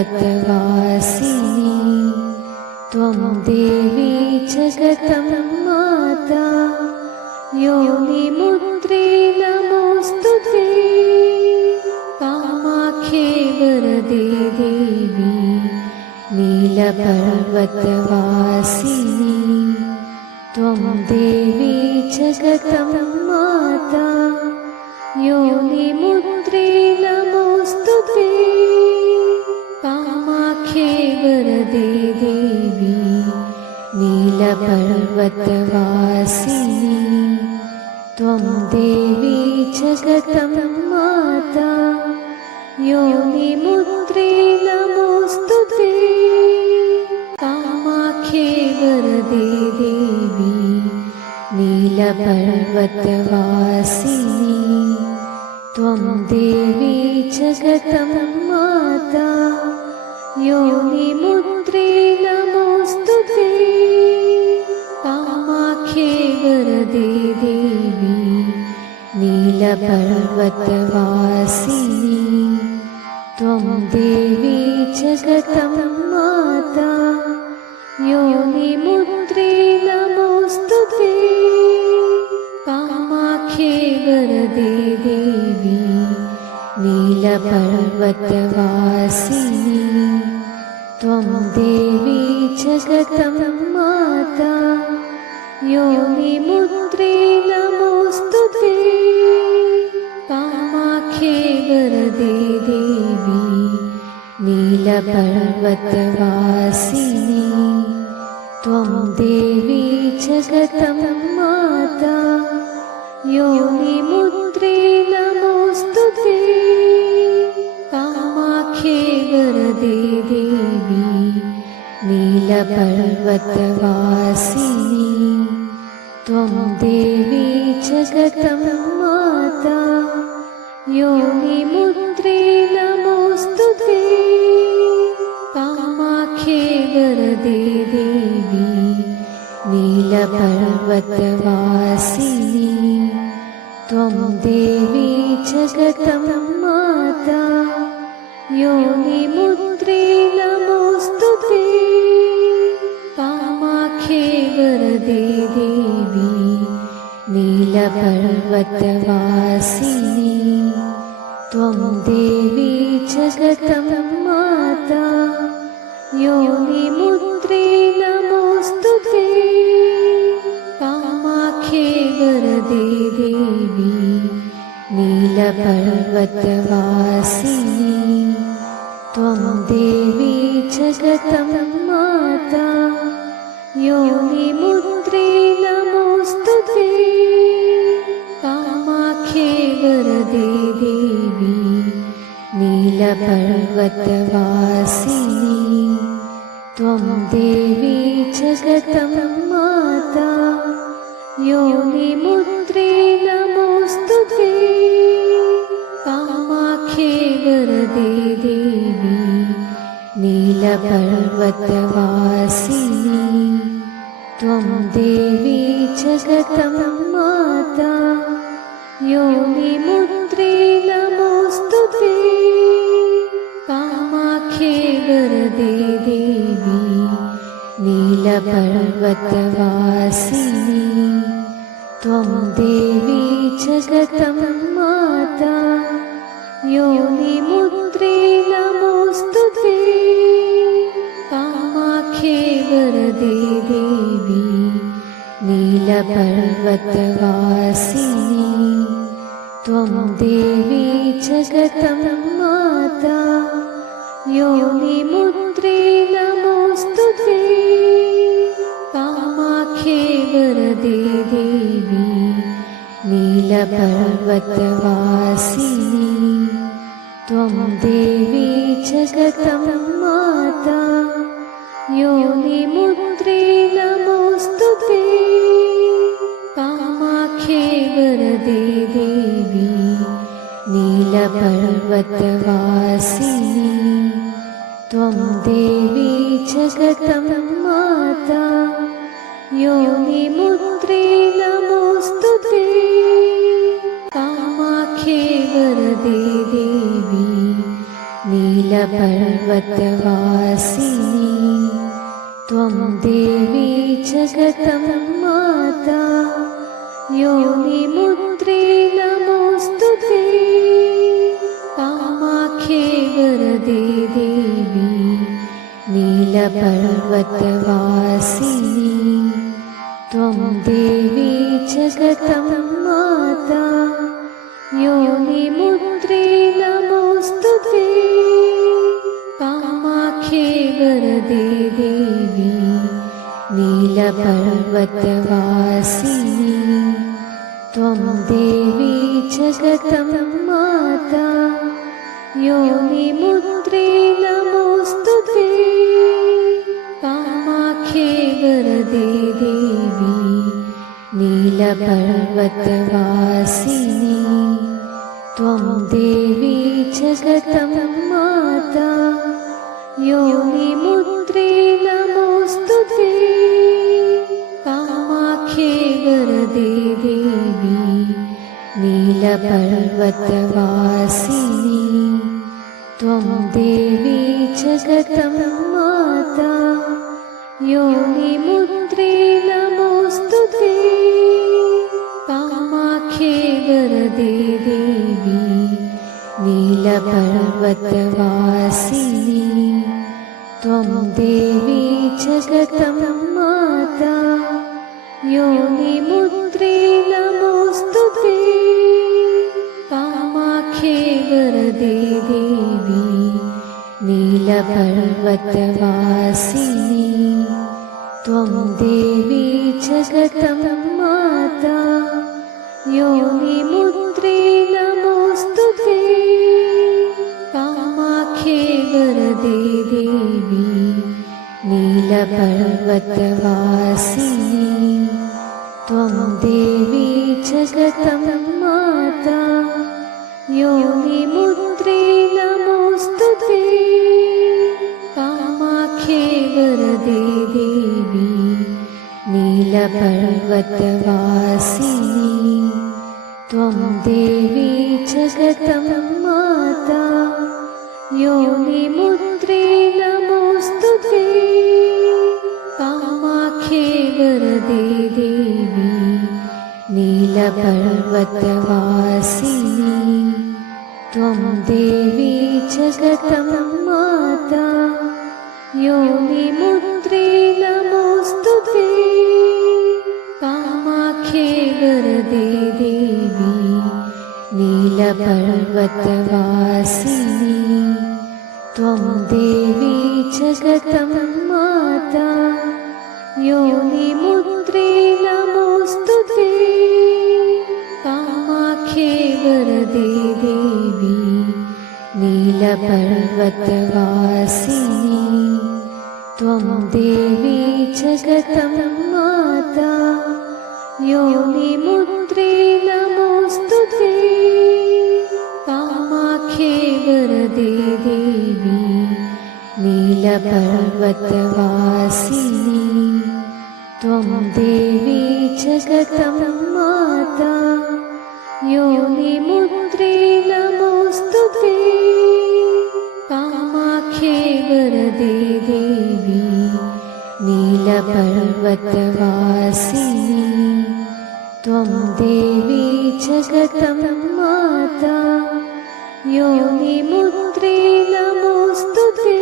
त्वं देवी जगतं माता योनिमुद्रे नमोऽस्तु ते कामाख्ये वरदे देवी नीलपर्वतवासिनी त्वं देवी जगतं माता योनिमुद्रे नमोऽस्तु ते कामाख्ये वरदे देवी नीलपर्वतवासिनी नीलपर्वतवासिनी त्वं देवी जगतं माता योनिमुद्रे नमोऽस्तु ते कामाख्ये वरदे देवी नीलपर्वतवासिनी त्वं देवी जगतं माता योनिमुद्रे नमोऽस्तु ते कामाख्ये वरदे देवी नीलपर्वतवासिनी त्वं देवी जगतं माता योनिमुद्रे नमोऽस्तु ते कामाख्ये वरदे देवी नीलपर्वतवासिनी त्वं देवी जगतं माता योनिमुद्रे नमोऽस्तु ते कामाख्ये वरदे देवी नीलपर्वतवासिनी त्वं देवी जगतं माता योनिमुद्रे नमोऽस्तु ते कामाख्ये वरदे देवी नीलपर्वतवासिनी त्वं देवी जगतं माता योनिमुद्रे नमोऽस्तु ते कामाख्ये वरदे देवी नीलपर्वतवासिनी त्वं देवी जगतं माता योनिमुद्रे नमोऽस्तु ते कामाख्ये वरदे देवी नीलपर्वतवासिनी त्वं देवी जगतं माता योनिमुद्रे नमोऽस्तु ते कामाख्ये वरदे देवी नीलपर्वतवासिनी त्वं देवी जगतं माता योनिमुद्रे नमोऽस्तु ते कामाख्ये वरदे देवी नीलपर्वतवासिनी त्वं देवी जगतं माता योनिमुद्रे नमोऽस्तु ते कामाख्ये वरदे देवी नीलपर्वतवासिनी त्वं देवी जगतं माता योनिमुद्रे नमोऽस्तु ते कामाख्ये वरदे देवी नीलपर्वतवासिनी त्वं देवी जगतं माता योनिमुद्रे नमोऽस्तु ते कामाख्ये वरदे देवी नीलपर्वतवासिनी त्वं देवी जगतं माता योनिमुद्रे नमोऽस्तु ते कामाख्ये वरदे देवी नीलपर्वतवासिनी त्वं देवी जगतं माता योनिमुद्रे नमोऽस्तु ते कामाख्ये वरदे देवी नीलपर्वतवासिनी त्वं देवी जगतं माता योनिमुद्रे नमोऽस्तु ते कामाख्ये वरदे देवी नीलपर्वतवासिनी त्वं देवी जगतं माता योनिमुद्रे नमोऽस्तु ते कामाख्ये वरदे देवी नीलपर्वतवासिनी त्वं देवी जगतं माता योनिमुद्रे नमोऽस्तु ते कामाख्ये वरदे देवी नीलपर्वतवासिनी त्वं देवी जगतं माता योनिमुद्रे नमोऽस्तु ते कामाख्ये वरदे देवी नीलपर्वतवासिनी त्वं देवी जगतं माता योनिमुद्रे नमोऽस्तु ते कामाख्ये वरदे देवी नीलपर्वतवासिनी त्वं देवी जगतं माता योनिमुद्रे नमोऽस्तु ते कामाख्ये वरदे देवी नीलपर्वतवासिनी त्वं देवी जगतं माता योनिमुद्रे नमोऽस्तु ते कामाख्ये वरदे देवी नीलपर्वतवासिनी त्वं देवी जगतं माता योनिमुद्रे नमोऽस्तु ते कामाख्ये वरदे देवी नीलपर्वतवासिनी त्वं देवी जगतं माता योनिमुद्रे नमोऽस्तु ते कामाख्ये वरदे देवी नीलपर्वतवासिनी त्वं देवी जगतं माता योनिमुद्रे नमोऽस्तु ते कामाख्ये वरदे देवी नीलपर्वतवासिनी त्वं देवी जगतं माता योनिमुद्रे नमोऽस्तु ते कामाख्ये वरदे देवी नीलपर्वतवासिनी त्वं देवी जगतं माता योनिमुद्रे नमोऽस्तु ते कामाख्ये वरदे देवी नीलपर्वतवासिनी त्वं देवी जगतं माता योनिमुद्रे नमोऽस्तु ते कामाख्ये वरदे देवी नीलपर्वतवासिनी त्वं देवी जगतं माता योनिमुद्रे नमोऽस्तु ते कामाख्ये वरदे देवी नीलपर्वतवासिनी त्वं देवी जगतं माता योनिमुद्रे नमोऽस्तु ते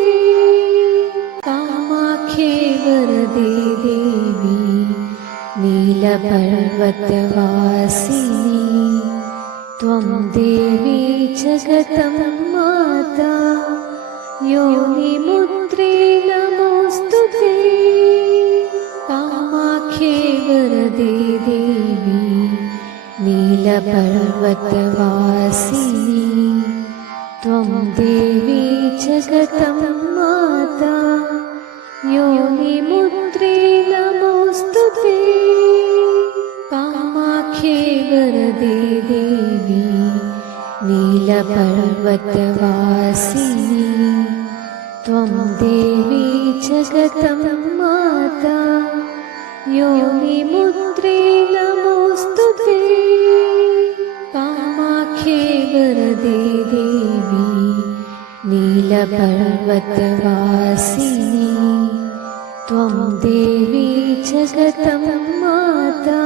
कामाख्ये वरदे देवी नीलपर्वतवासिनी त्वं देवी जगतं माता योनिमुद्रे नमोऽस्तु ते कामाख्ये वरदे देवी नीलपर्वतवासिनी त्वं देवी जगतं माता योनिमुद्रे नमोऽस्तु ते कामाख्ये वरदे देवी नीलपर्वतवासिनी त्वं देवी जगतं माता योनिमुद्रे नमोऽस्तु ते कामाख्ये वरदे देवी नीलपर्वतवासिनी त्वं देवी जगतं माता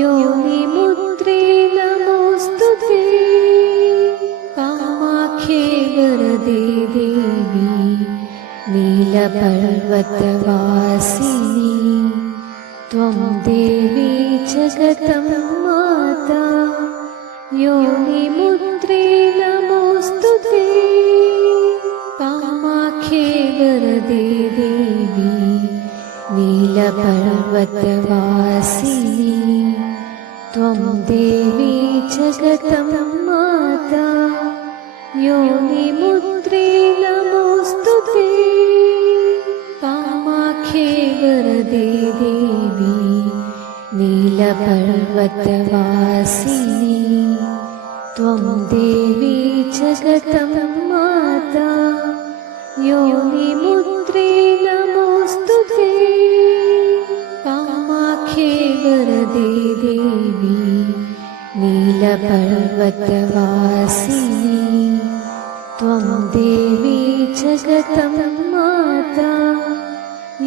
योनिमुद्रे नमोऽस्तु ते कामाख्ये वरदे देवी नीलपर्वतवासिनी त्वं देवी जगतं माता योनिमुद्रे नमोऽस्तु ते कामाख्ये वरदे देवी नीलपर्वतवासिनी त्वं देवी जगतं माता योनिमुद्रे नमोऽस्तु ते कामाख्ये वरदे देवी नीलपर्वतवासिनी त्वं देवी जगतं माता योनिमुद्रे नमोऽस्तु ते कामाख्ये वरदे देवी नीलपर्वतवासिनी त्वं देवी जगतं माता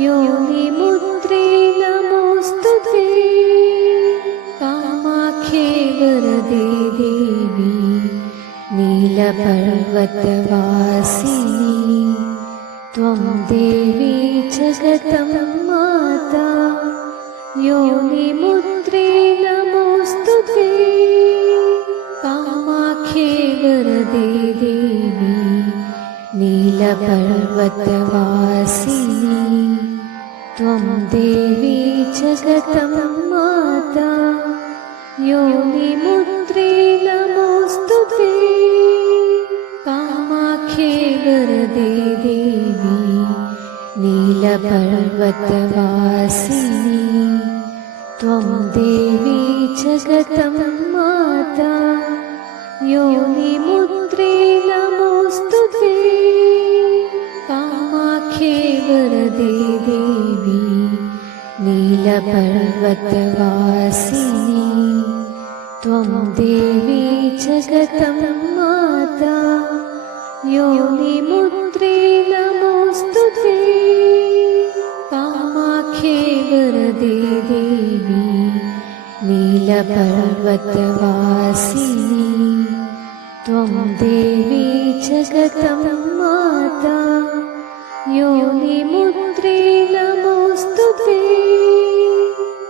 योनिमुद्रे नमोऽस्तु ते कामाख्ये वरदे देवी नीलपर्वतवासिनी त्वं देवी जगतं माता योनिमुद्रे नमोऽस्तु ते कामाख्ये वरदे देवी नीलपर्वतवासिनी त्वं देवी जगतं माता योनिमुद्रे नमोऽस्तु ते कामाख्ये वरदे देवी नीलपर्वतवासिनी त्वं देवी जगतं माता योनिमुद्रे नमोऽस्तु ते कामाख्ये वरदे देवी नीलपर्वतवासिनी त्वं देवी जगतं माता योनिमुद्रे नमोऽस्तु ते कामाख्ये वरदे देवी नीलपर्वतवासिनी त्वं देवी जगतं माता योनिमुद्रे नमोऽस्तु ते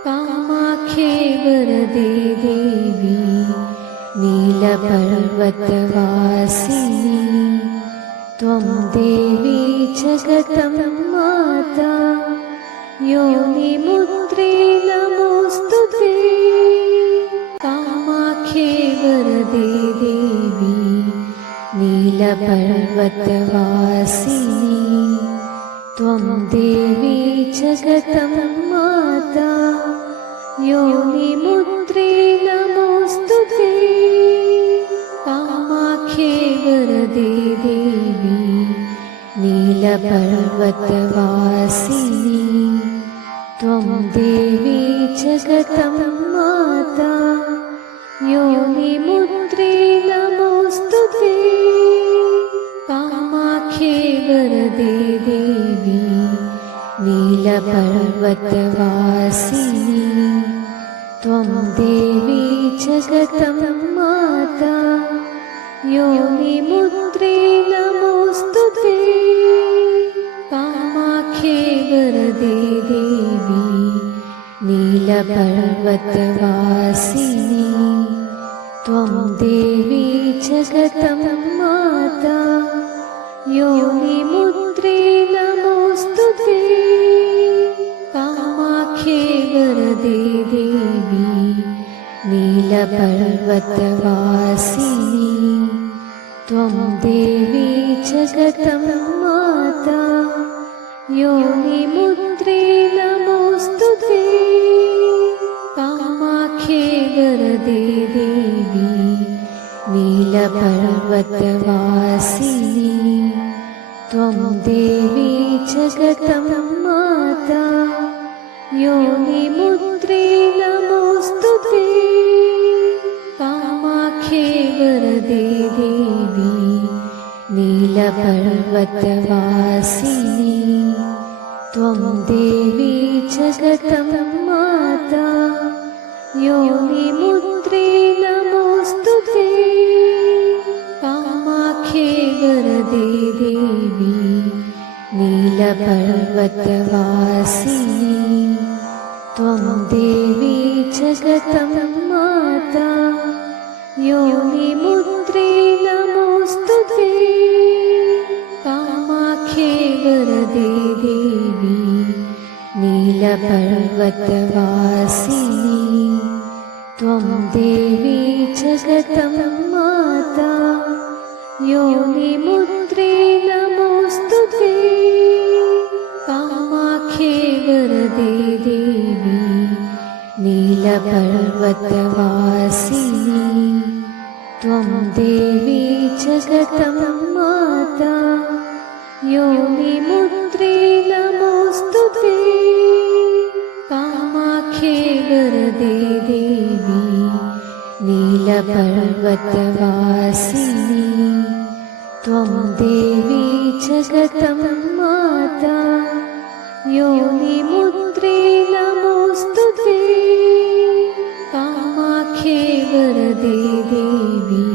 कामाख्ये वरदे देवी नीलपर्वतवासिनी त्वं देवी जगतं माता योनिमुद्रे नमोऽस्तु ते कामाख्ये वरदे देवी नीलपर्वतवासिनी त्वं देवी जगतं माता योनिमुद्रे नमोऽस्तु ते कामाख्ये वरदे देवी नीलपर्वतवासिनी त्वं देवी जगतं माता योनिमुद्रे नमोऽस्तु ते कामाख्ये वरदे देवी नीलपर्वतवासिनी त्वं देवी जगतं माता योनिमुद्रे नमोऽस्तु ते कामाख्ये वरदे देवी नीलपर्वतवासिनी त्वं देवी जगतं माता योनिमुद्रे नमोऽस्तु ते कामाख्ये वरदे देवी नीलपर्वतवासिनी त्वं देवी जगतं माता योनिमुद्रे नमोऽस्तु ते कामाख्ये वरदे देवी नीलपर्वतवासिनी त्वं देवी जगतं माता योनिमुद्रे नमोऽस्तु ते कामाख्ये वरदे देवी नीलपर्वतवासिनी त्वं देवी जगतं माता योनिमुद्रे नमोऽस्तु ते कामाख्ये वरदे देवी नीलपर्वतवासिनी त्वं देवी जगतं माता योनिमुद्रे नमोऽस्तु ते कामाख्ये वरदे देवी नीलपर्वतवासिनी नीलपर्वतवासिनी त्वं देवी जगतं माता योनिमुद्रे नमोऽस्तु ते कामाख्ये वरदे देवी नीलपर्वतवासिनी त्वं देवी जगतं माता योनिमुद्रे नमोऽस्तु ते कामाख्ये वरदे देवी नीलपर्वतवासिनी त्वं देवी जगतं माता योनिमुद्रे नमोऽस्तु ते कामाख्ये वरदे देवी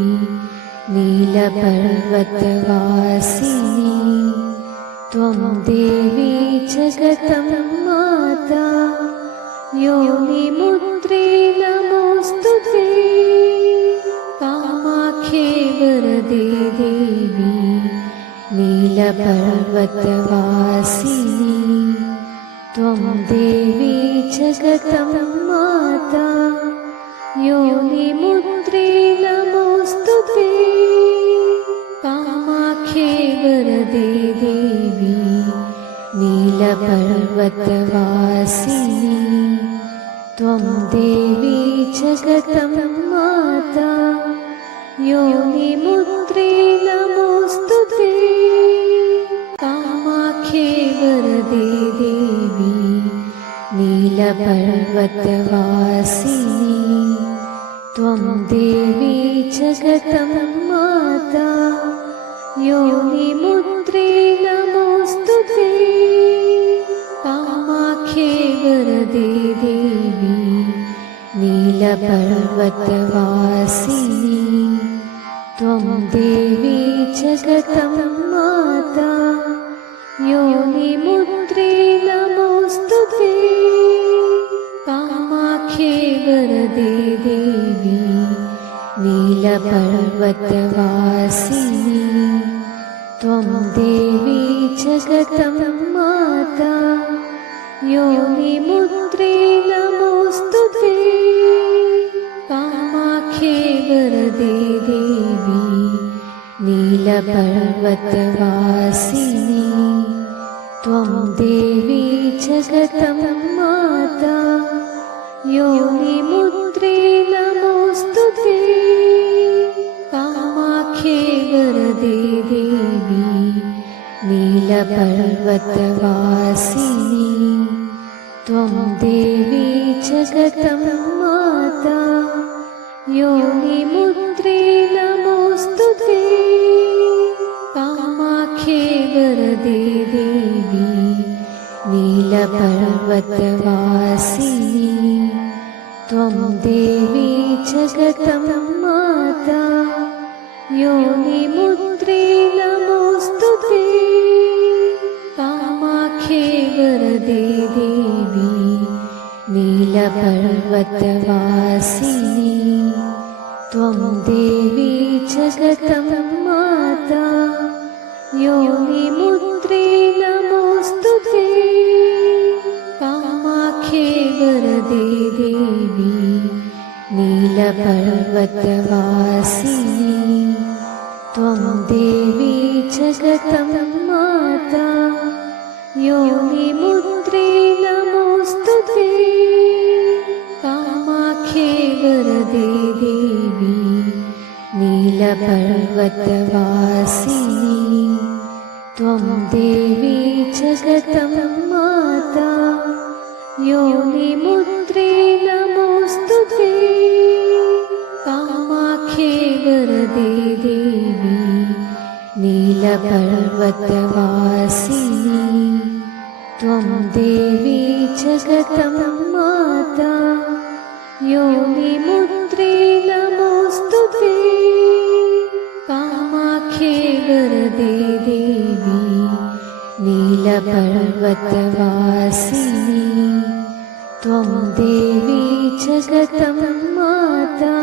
नीलपर्वतवासिनी त्वं देवी जगतं माता योनिमुद्रे नमोऽस्तु ते कामाख्ये वरदे देवी नीलपर्वतवासिनी त्वं देवी जगतं माता योनिमुद्रे नमोऽस्तु ते कामाख्ये वरदे देवी नीलपर्वतवासिनी त्वं देवी जगतं माता योनिमुद्रे नमोऽस्तु ते कामाख्ये वरदे देवी नीलपर्वतवासिनी त्वं देवी जगतं माता योनिमुद्रे नमोऽस्तु ते कामाख्ये वरदे देवी नीलपर्वतवासिनी त्वं देवी जगतं माता योनिमुद्रे नमोऽस्तु ते कामाख्ये वरदे देवी नीलपर्वतवासिनी त्वं देवी जगतं माता योनिमुद्रे नमोऽस्तु ते कामाख्ये वरदे देवी नीलपर्वतवासिनी त्वं देवी जगतं माता योनिमुद्रे नमोऽस्तु ते कामाख्ये वरदे देवी नीलपर्वतवासिनी त्वं देवी जगतं माता योनिमुद्रे नमोऽस्तु ते कामाख्ये वरदे देवी नीलपर्वतवासिनी त्वं देवी जगतं माता योनिमुद्रे नमोऽस्तु ते कामाख्ये वरदे देवी नीलपर्वतवासिनी त्वं देवी जगतं माता योनिमुद्रे नमोऽस्तु ते कामाख्ये वरदे देवी नीलपर्वतवासिनी त्वं देवी जगतं माता योनिमुद्रे नमोऽस्तु ते कामाख्ये वरदे देवी नीलपर्वतवासिनी त्वं देवी जगतं माता योनिमुद्रे नमोऽस्तु ते कामाख्ये वरदे देवी नीलपर्वतवासिनी त्वं देवी जगतं माता योनिमुद्रे नमोऽस्तु ते कामाख्ये वरदे देवी नीलपर्वतवासिनी त्वं देवी जगतं माता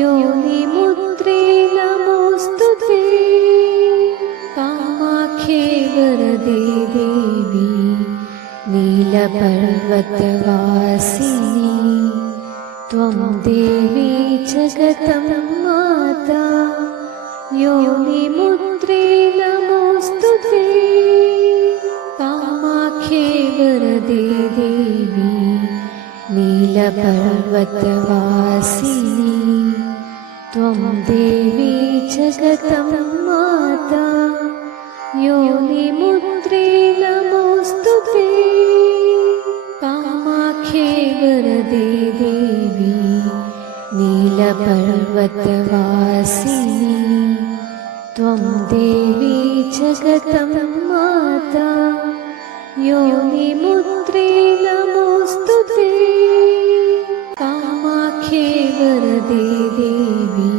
योनिमुद्रे नमोऽस्तु ते कामाख्ये वरदे देवी नील नीलपर्वतवासिनी त्वं देवी जगतं माता योनिमुद्रे नमोऽस्तु ते कामाख्ये वरदे देवी नीलपर्वतवासिनी त्वं देवी जगतं माता योनिमुद्रे नमोऽस्तु ते कामाख्ये वरदे देवी नीलपर्वतवासिनी त्वं देवी जगतं माता योनिमुद्रे नमोऽस्तु ते कामाख्ये वरदे देवी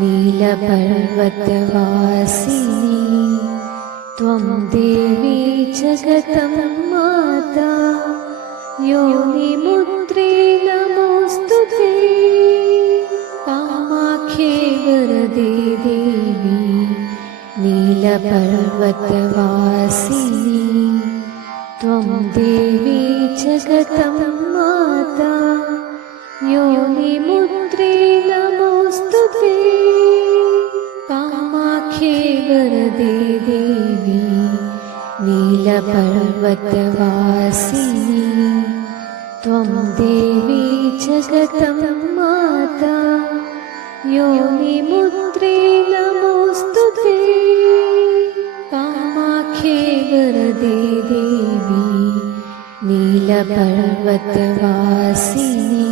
नीलपर्वतवासिनी त्वं देवी जगतं माता योनिमुद्रे नमोऽस्तु ते कामाख्ये वरदे देवी नीलपर्वतवासिनी त्वं देवी जगतं माता योनिमुद्रे नमोऽस्तु ते कामाख्ये वरदे देवी नीलपर्वतवासिनी त्वं देवी जगतं माता योनिमुद्रे नमोऽस्तु ते कामाख्ये वरदे देवी नीलपर्वतवासिनी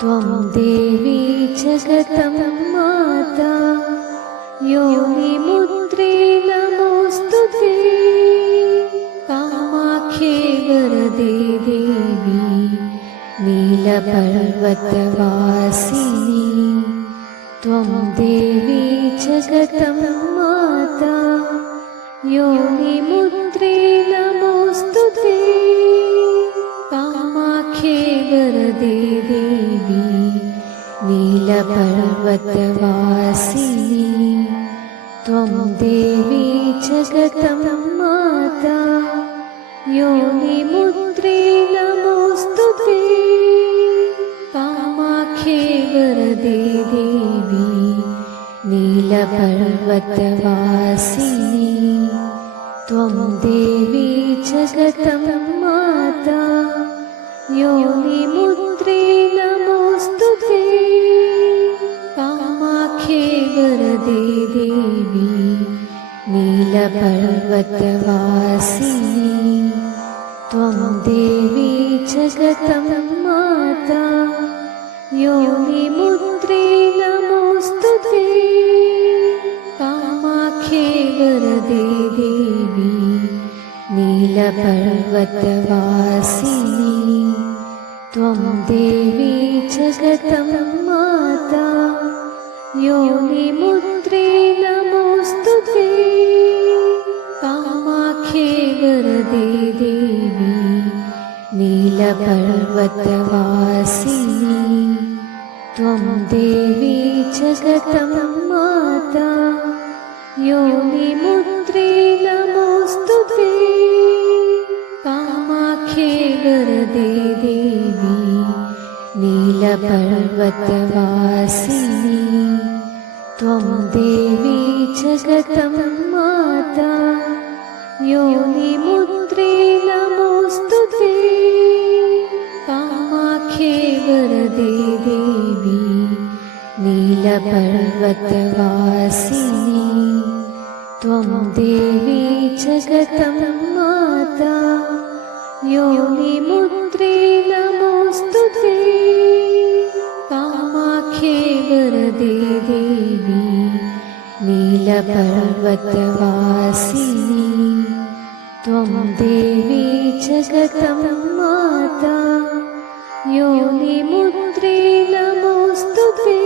त्वं देवी जगतं माता योनिमुद्रे नमोऽस्तु ते कामाख्ये वरदे देवी नीलपर्वतवासिनी त्वं देवी जगतं माता योनिमुद्रे नमोऽस्तु ते कामाख्ये वरदे देवी नीलपर्वतवासिनी त्वं देवी जगतं माता योनिमुद्रे नमोऽस्तु ते कामाख्ये वरदे देवी नीलपर्वतवासिनी त्वं देवी जगतं माता योनिमुद्रे नमोऽस्तु ते कामाख्ये वरदे देवी नीलपर्वतवासिनी त्वं देवी जगतं माता योनिमुद्रे नमोऽस्तु ते कामाख्ये वरदे देवी नीलपर्वतवासिनी त्वं देवी जगतं माता योनिमुद्रे नमोऽस्तु ते कामाख्ये वरदे देवी नीलपर्वतवासिनी त्वं देवी जगतं माता योनिमुद्रे नमोऽस्तु ते कामाख्ये वरदे देवी नीलपर्वतवासिनी त्वं देवी जगतं माता योनिमुद्रे नमोऽस्तु ते कामाख्ये वरदे देवी नीलपर्वतवासिनी त्वं देवी जगतं माता योनिमुद्रे नमोऽस्तु ते कामाख्ये वरदे देवी नीलपर्वतवासिनी त्वं देवी जगतं माता योनिमुद्रे नमोऽस्तु ते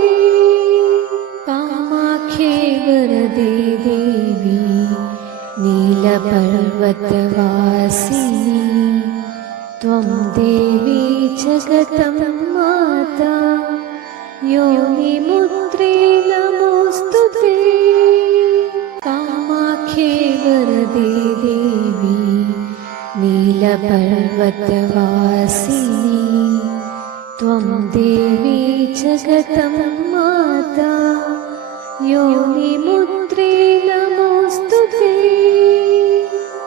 कामाख्ये वरदे देवी नीलपर्वतवासिनी त्वं देवी जगतं माता योनिमुद्रे नमोऽस्तु ते कामाख्ये वरदे देवी नीलपर्वतवासिनी नीलपर्वतवासिनी त्वं देवी जगतं माता योनिमुद्रे नमोऽस्तु ते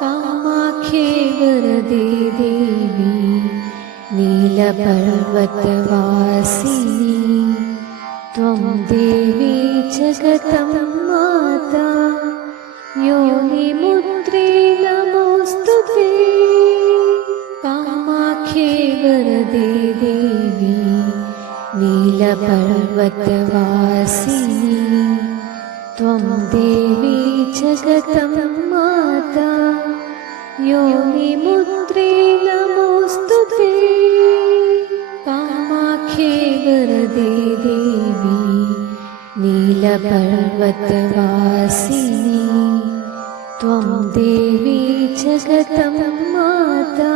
कामाख्ये वरदे देवी नीलपर्वतवासिनी त्वं देवी जगतं माता योनिमुद्रे नमोऽस्तु ते कामाख्ये वरदे देवी नीलपर्वतवासिनी त्वं देवी जगतं माता योनिमुद्रे नमोऽस्तु ते कामाख्ये वरदे देवी नीलपर्वतवासिनी त्वं देवी जगतं माता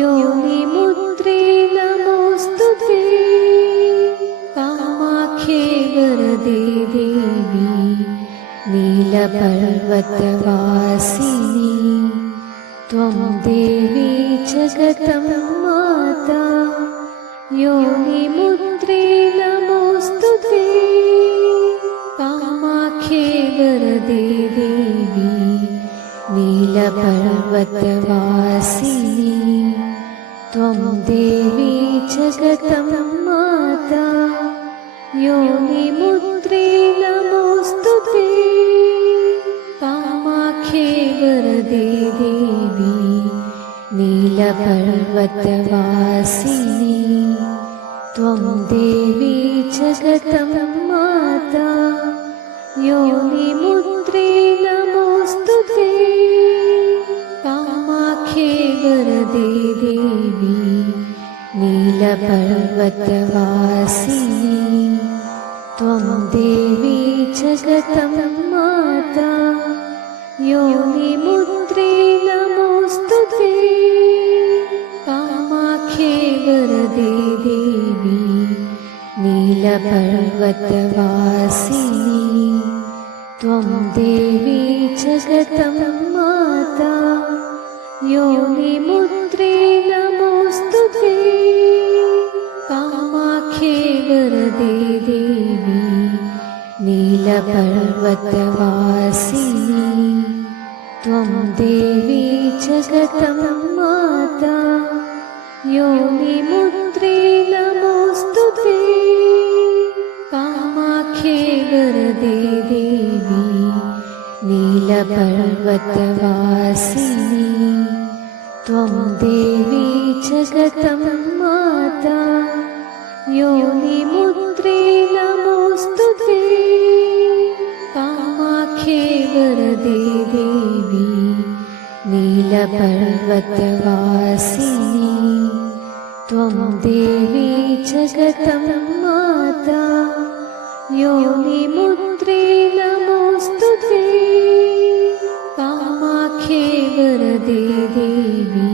योनिमुद्रे नमोऽस्तु ते कामाख्ये वरदे देवी नीलपर्वतवासिनी त्वं देवी जगतं माता योनिमुद्रे नमोऽस्तु ते कामाख्ये वरदे देवी नीलपर्वतवासिनी त्वं देवी जगतं माता योनिमुद्रे नमोऽस्तु ते कामाख्ये वरदे देवी नीलपर्वतवासिनी त्वं देवी जगतं माता योनिमुद्रे नमोऽस्तु ते कामाख्ये वरदे देवी नीलपर्वतवासिनी त्वं देवी जगतं माता योनिमुद्रे नमोऽस्तु ते कामाख्ये वरदे देवी नीलपर्वतवासिनी त्वं देवी जगतं माता योनिमुद्रे नमोऽस्तु ते कामाख्ये वरदे देवी नीलपर्वतवासिनी त्वं देवी जगतं माता योनिमुद्रे नमोऽस्तु ते कामाख्ये वरदे देवी नीलपर्वतवासिनी त्वं देवी जगतं माता योनिमुद्रे नमोऽस्तु ते कामाख्ये वरदे देवी नीलपर्वतवासिनी त्वं देवी जगतं माता योनिमुद्रे नमोऽस्तु ते कामाख्ये वरदे देवी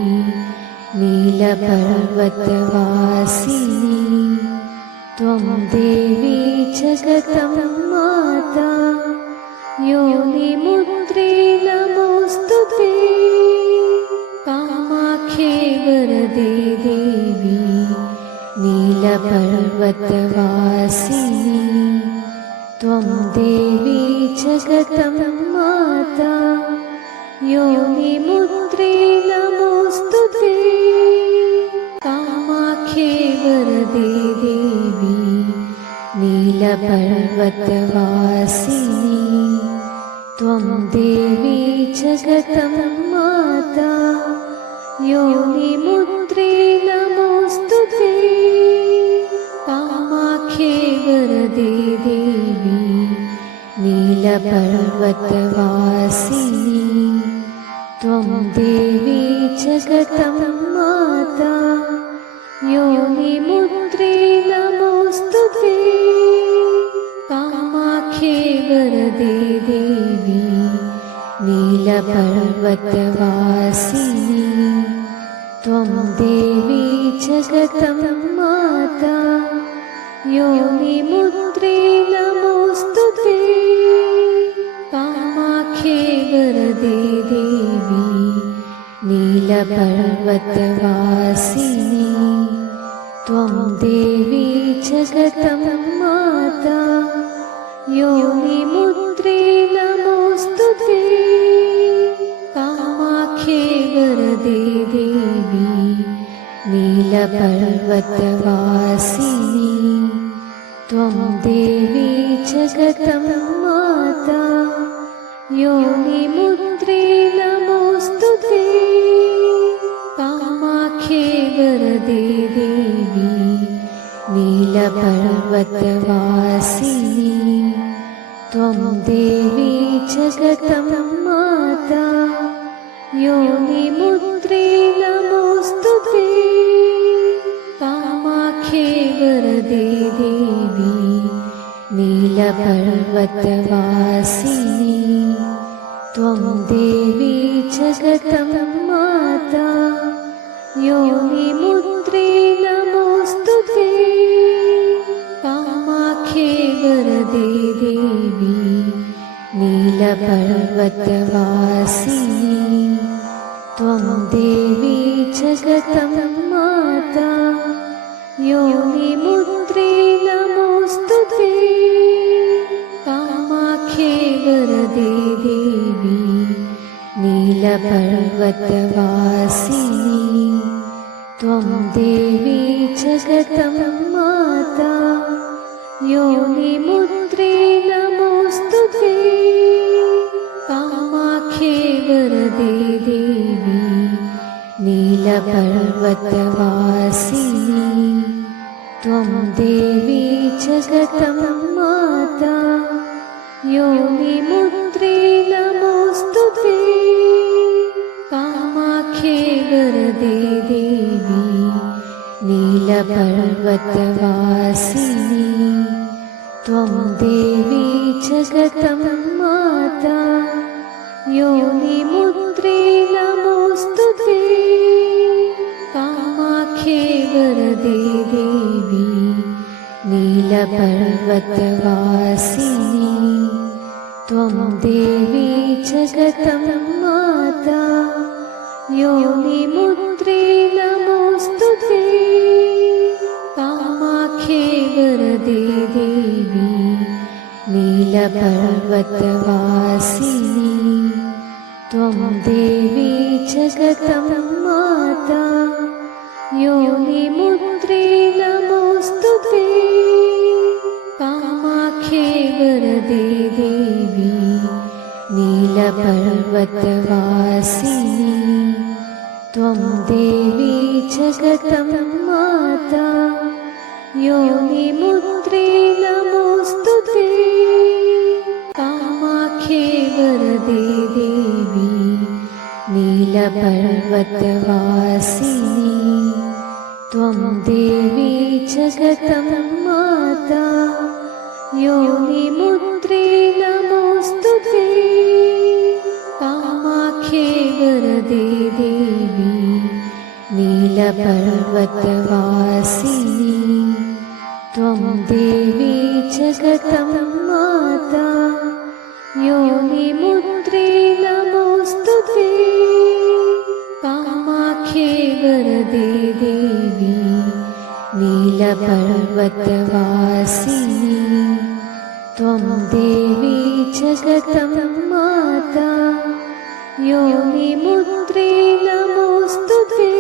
नीलपर्वतवासिनी त्वं देवी जगतं माता योनिमुद्रे नमोऽस्तु ते कामाख्ये वरदे देवी नीलपर्वतवासिनी त्वं देवी जगतं माता योनिमुद्रे नमोऽस्तु ते कामाख्ये वरदे देवी नीलपर्वतवासिनी त्वं देवी जगतं माता योनिमुद्रे नमोऽस्तु ते कामाख्ये वरदे देवी नीलपर्वतवासिनी त्वं देवी जगतं माता योनिमुद्रे नमोऽस्तु ते कामाख्ये वरदे देवी नीलपर्वतवासिनी त्वं देवी जगतं माता योनिमुद्रे नमोऽस्तु ते कामाख्ये वरदे देवी नील नीलपर्वतवासिनी त्वं देवी जगतं माता योनिमुद्रे नमोऽस्तु ते कामाख्ये वरदे देवी नीलपर्वतवासिनी त्वं देवी जगतं माता योनिमुद्रे नमोऽस्तु ते कामाख्ये वरदे देवी नीलपर्वतवासिनी त्वं देवी जगतं माता योनिमुद्रे नमोऽस्तु ते कामाख्ये वरदे देवी नीलपर्वतवासिनी त्वं देवी जगतं माता योनिमुद्रे नमोऽस्तु ते कामाख्ये वरदे देवी नीलपर्वतवासिनी त्वं देवी जगतं माता योनिमुद्रे नमोऽस्तु ते कामाख्ये वरदे देवी नीलपर्वतवासिनी त्वं देवी जगतं माता योनिमुद्रे नमोऽस्तु ते कामाख्ये वरदे देवी नीलपर्वतवासिनी त्वं देवी जगतं माता योनिमुद्रे नमोऽस्तु ते कामाख्ये वरदे देवी नीलपर्वतवासिनी त्वं देवी जगतं माता योनिमुद्रे नमोऽस्तु ते कामाख्ये वरदे देवी नीलपर्वतवासिनी त्वं देवी जगतं माता योनिमुद्रे नमोऽस्तु ते कामाख्ये वरदे देवी नीलपर्वतवासिनी त्वं देवी जगतं माता योनिमुद्रे नमोऽस्तु ते कामाख्ये वरदे देवी नीलपर्वतवासिनी त्वं देवी जगतं माता योनिमुद्रे नमोऽस्तु ते कामाख्ये वरदे देवी नीलपर्वतवासिनी त्वं देवी जगतं माता योनिमुद्रे नमोऽस्तु ते कामाख्ये वरदे देवी नीलपर्वतवासिनी त्वं देवी जगतं माता योनिमुद्रे नमोऽस्तु ते कामाख्ये वरदे देवी नीलपर्वतवासिनी त्वं देवी जगतं माता योनिमुद्रे नमोऽस्तु ते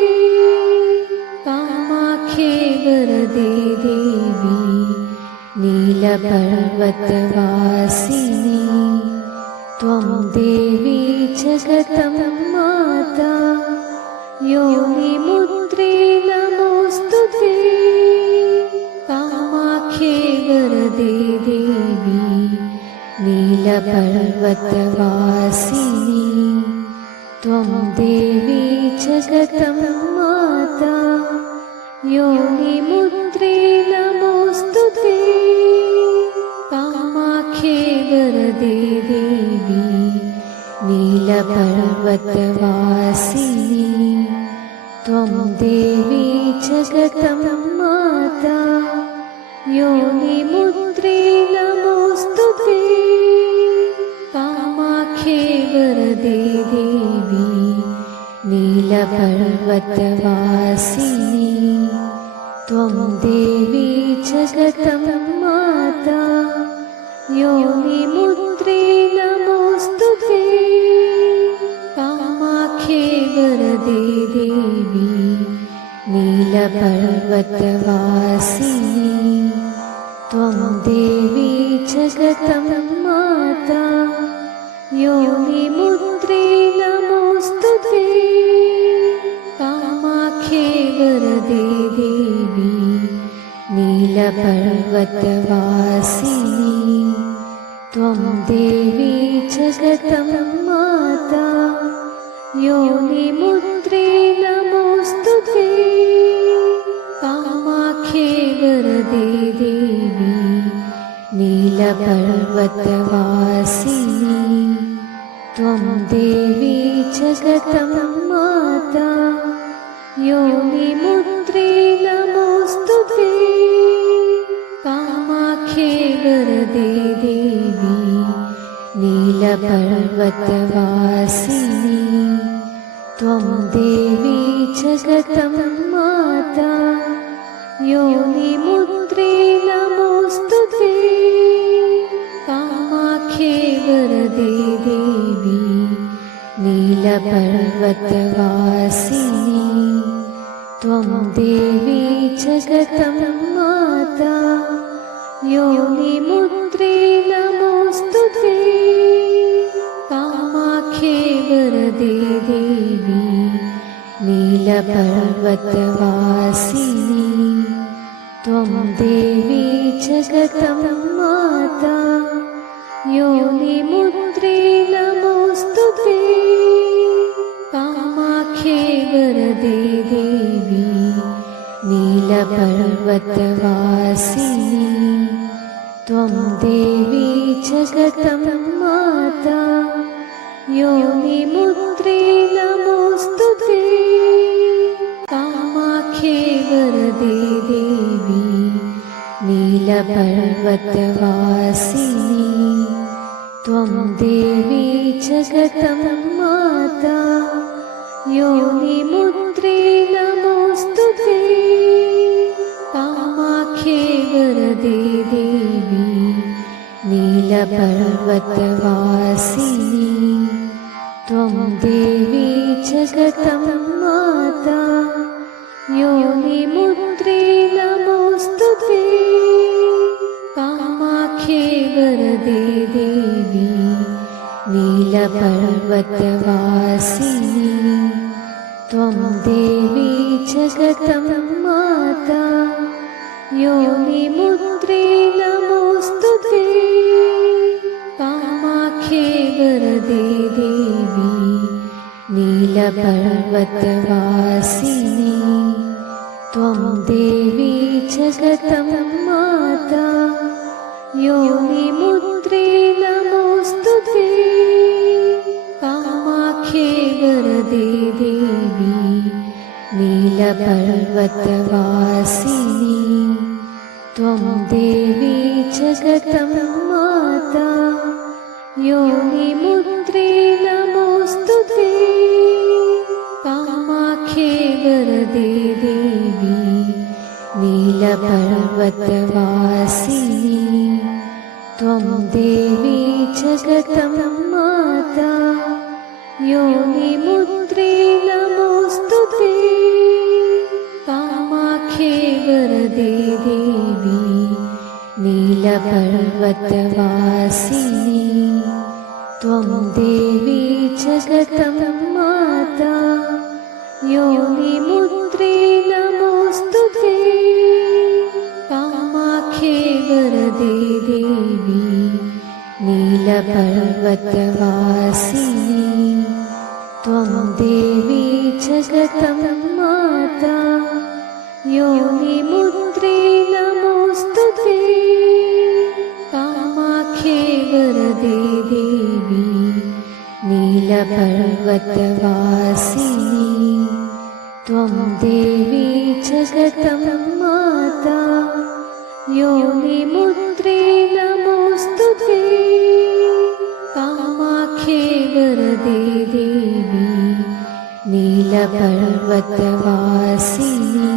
कामाख्ये वरदे देवी नीलपर्वतवासिनी त्वं देवी जगतं माता योनिमुद्रे नमोऽस्तु ते कामाख्ये वरदे देवी नीलपर्वतवासिनी त्वं देवी जगतं माता योनिमुद्रे नमोऽस्तु ते कामाख्ये वरदे देवी नीलपर्वतवासिनी त्वं देवी जगतं माता योनिमुद्रे नमोऽस्तु ते कामाख्ये वरदे देवी नीलपर्वतवासिनी त्वं देवी जगतं माता योनिमुद्रे नमोऽस्तु ते कामाख्ये वरदे देवी नीलपर्वतवासिनी त्वं देवी जगतं माता योनिमुद्रे नमोऽस्तु ते कामाख्ये वरदे देवी नीलपर्वतवासिनी त्वं देवी जगतं माता योनिमुद्रे नमोऽस्तु ते कामाख्ये वरदे देवी नीलपर्वतवासिनी त्वं देवी जगतं माता योनिमुद्रे नमोऽस्तु ते कामाख्ये वरदे देवी नीलपर्वतवासिनी त्वं देवी जगतं माता योनिमुद्रे नमोऽस्तु ते कामाख्ये वरदे देवी नीलपर्वतवासिनी त्वं देवी जगतं माता योनिमुद्रे नमोऽस्तु ते कामाख्ये वरदे देवी नीलपर्वतवासिनी त्वं देवी जगतं माता योनिमुद्रे नमोऽस्तु ते कामाख्ये वरदे देवी नीलपर्वतवासिनी त्वं देवी जगतं माता योनिमुद्रे नमोऽस्तु ते कामाख्ये वरदे देवी नीलपर्वतवासिनी त्वं देवी जगतं माता योनिमुद्रे नमोऽस्तु ते कामाख्ये वरदे देवी नीलपर्वतवासिनी त्वं देवी जगतं माता योनिमुद्रे नमोऽस्तु ते कामाख्ये वरदे देवी नीलपर्वतवासिनी त्वं देवी जगतं माता योनिमुद्रे नमोऽस्तु ते कामाख्ये वरदे देवी नीलपर्वतवासिनी त्वं देवी जगतं माता योनिमुद्रे नमोऽस्तु ते कामाख्ये वरदे देवी नीलपर्वतवासिनी त्वं देवी जगतं माता योनिमुद्रे नमोऽस्तु ते कामाख्ये वरदे देवी नीलपर्वतवासिनी त्वं देवी जगतं माता योनिमुद्रे नमोऽस्तु ते कामाख्ये वरदे देवी नीलपर्वतवासिनी त्वं देवी जगतं माता योनिमुद्रे नमोऽस्तु ते कामाख्ये वरदे देवी नीलपर्वतवासिनी त्वं देवी जगतं माता योनिमुद्रे नमोऽस्तु ते कामाख्ये वरदे देवी नीलपर्वतवासिनी त्वं देवी जगतं माता योनिमुद्रे नमोऽस्तु ते कामाख्ये वरदे देवी नील नीलपर्वतवासिनी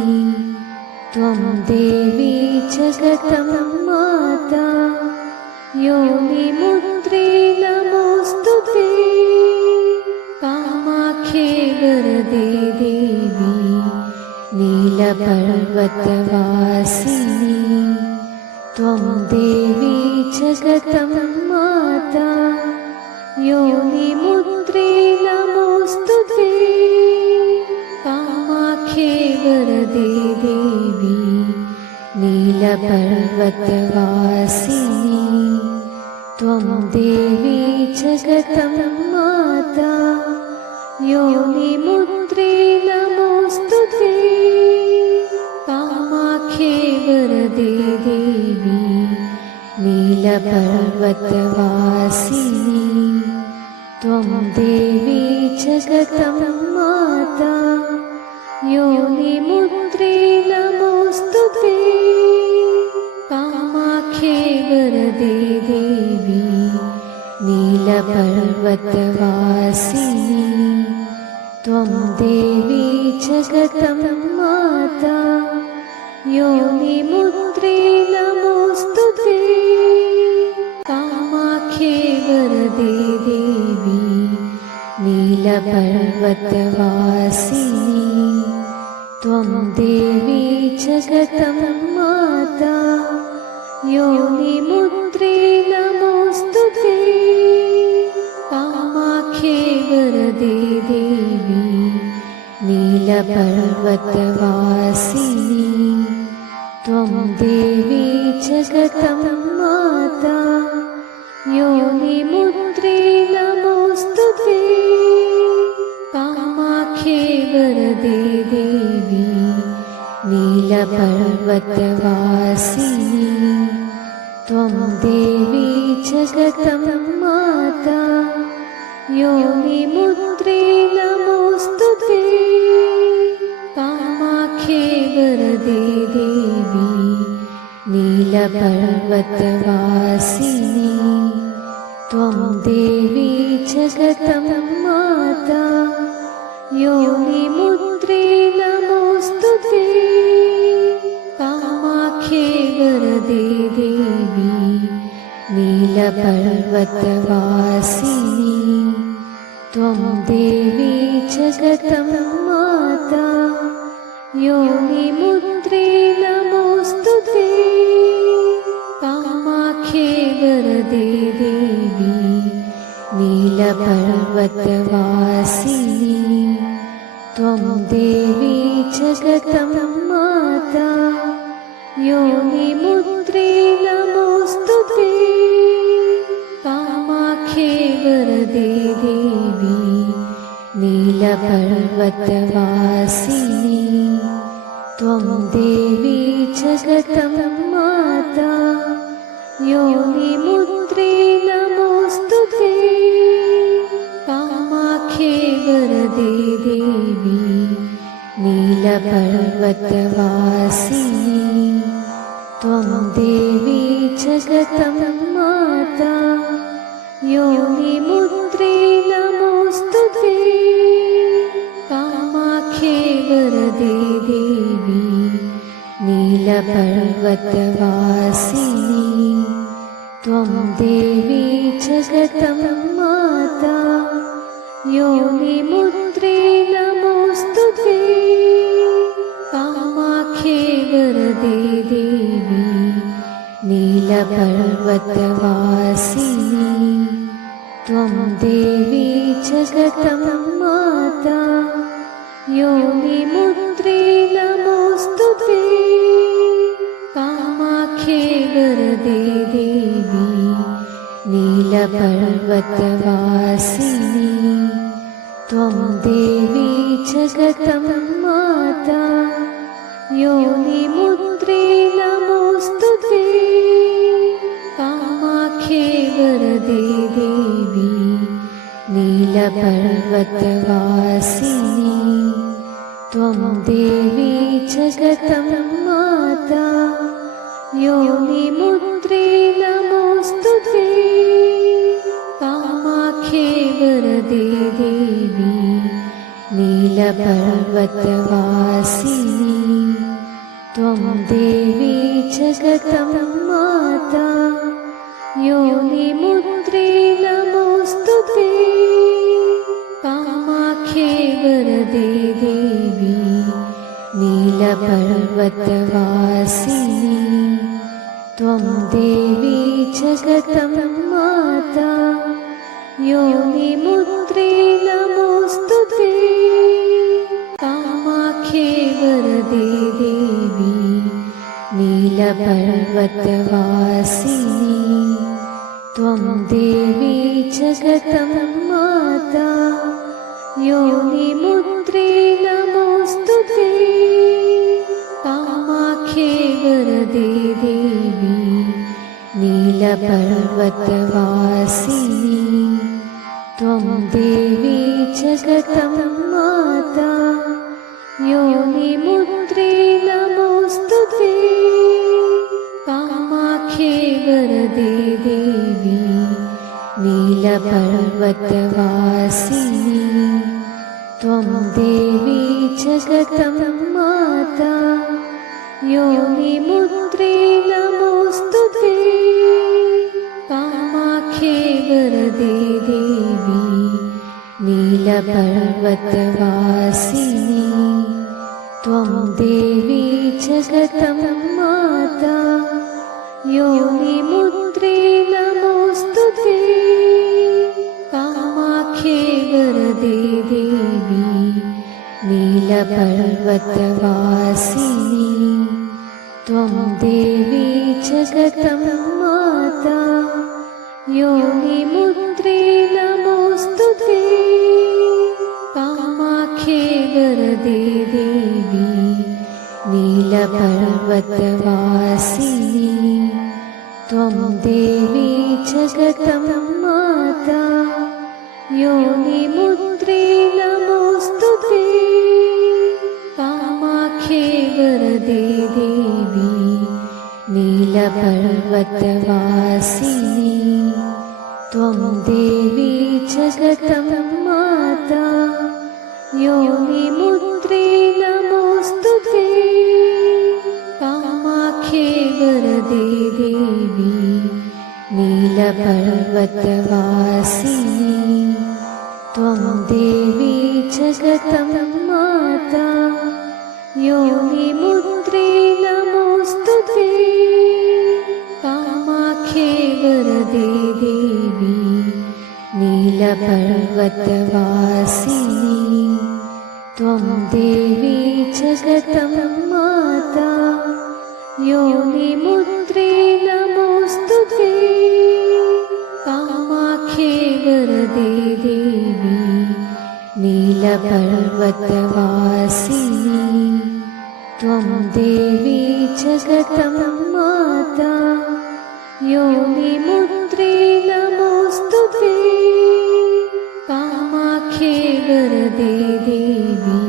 त्वं देवी जगतं माता योनिमुद्रे नमोऽस्तु ते कामाख्ये वरदे देवी नीलपर्वतवासिनी त्वं देवी जगतं माता योनिमुद्रे नमोऽस्तु ते कामाख्ये वरदे देवी नीलपर्वतवासिनी त्वं देवी जगतं माता योनिमुद्रे नमोऽस्तु ते कामाख्ये वरदे देवी नीलपर्वतवासिनी त्वं देवी जगतं माता योनिमुद्रे नमोऽस्तु ते कामाख्ये वरदे देवी नीलपर्वतवासिनी त्वं देवी जगतं माता योनिमुद्रे नमोऽस्तु ते कामाख्ये वरदे देवी नीलपर्वतवासिनी त्वं देवी जगतं माता योनिमुद्रे नमोऽस्तु ते कामाख्ये वरदे देवी नीलपर्वतवासिनी त्वं देवी जगतं माता योनिमुद्रे नमोऽस्तु ते कामाख्ये वरदे देवी नीलपर्वतवासिनी त्वं देवी जगतं माता योनिमुद्रे नमोऽस्तु ते कामाख्ये वरदे देवी नीलपर्वतवासिनी त्वं देवी जगतं माता योनिमुद्रे नमोऽस्तु ते कामाख्ये वरदे देवी नीलपर्वतवासिनी त्वं देवी जगतं माता योनिमुद्रे नमोऽस्तु ते कामाख्ये वरदे देवी नीलपर्वतवासिनी त्वं देवी जगतं माता योनिमुद्रे नमोऽस्तु ते कामाख्ये वरदे देवी नीलपर्वतवासिनी त्वं देवी जगतं माता योनिमुद्रे नमोऽस्तु ते कामाख्ये वरदे देवी नीलपर्वतवासिनी त्वं देवी जगतं माता योनिमुद्रे नमोऽस्तु ते कामाख्ये वरदे देवी नीलपर्वतवासिनी त्वं देवी जगतं माता योनिमुद्रे नमोऽस्तु ते कामाख्ये वरदे देवी नीलपर्वतवासिनी त्वं देवी जगतं माता योनिमुद्रे नमोऽस्तु ते कामाख्ये वरदे देवी नीलपर्वतवासिनी त्वं देवी जगतं माता योनिमुद्रे नमोऽस्तु ते कामाख्ये वरदे देवी नीलपर्वतवासिनी त्वं देवी जगतं माता योनिमुद्रे नमोऽस्तु ते कामाख्ये वरदे देवी नीलपर्वतवासिनी नीलपर्वतवासिनी त्वं देवी जगतं माता योनिमुद्रे नमोऽस्तु ते कामाख्ये वरदे देवी नीलपर्वतवासिनी त्वं देवी जगतं माता योनिमुद्रे नमोऽस्तु ते कामाख्ये वरदे देवी नीलपर्वतवासिनी त्वं देवी जगतं माता योनिमुद्रे नमोऽस्तु ते कामाख्ये वरदे देवी नीलपर्वतवासिनी त्वं देवी जगतं माता योनिमुद्रे नमोऽस्तु ते कामाख्ये वरदे देवी नीलपर्वतवासिनी त्वं देवी जगतं माता योनिमुद्रे नमोऽस्तु ते कामाख्ये वरदे देवी नीलपर्वतवासिनी त्वं देवी जगतं माता योनिमुद्रे नमोऽस्तु ते कामाख्ये वरदे देवी नीलपर्वतवासिनी त्वं देवी जगतं माता योनिमुद्रे नमोऽस्तु ते कामाख्ये वरदे देवी नीलपर्वतवासिनी त्वं देवी जगतं माता योनिमुद्रे नमोऽस्तु ते कामाख्ये वरदे देवी नीलपर्वतवासिनी त्वं देवी जगतं माता योनिमुद्रे नमोऽस्तु ते कामाख्ये वरदे देवी नीलपर्वतवासिनी त्वं देवी जगतं माता योनिमुद्रे नमोऽस्तु ते कामाख्ये वरदे देवी नीलपर्वतवासिनी त्वं देवी जगतं माता योनिमुद्रे नमोऽस्तु ते कामाख्ये वरदे देवी नीलपर्वतवासिनी त्वं देवी जगतं माता योनिमुद्रे नमोऽस्तु ते कामाख्ये वरदे देवी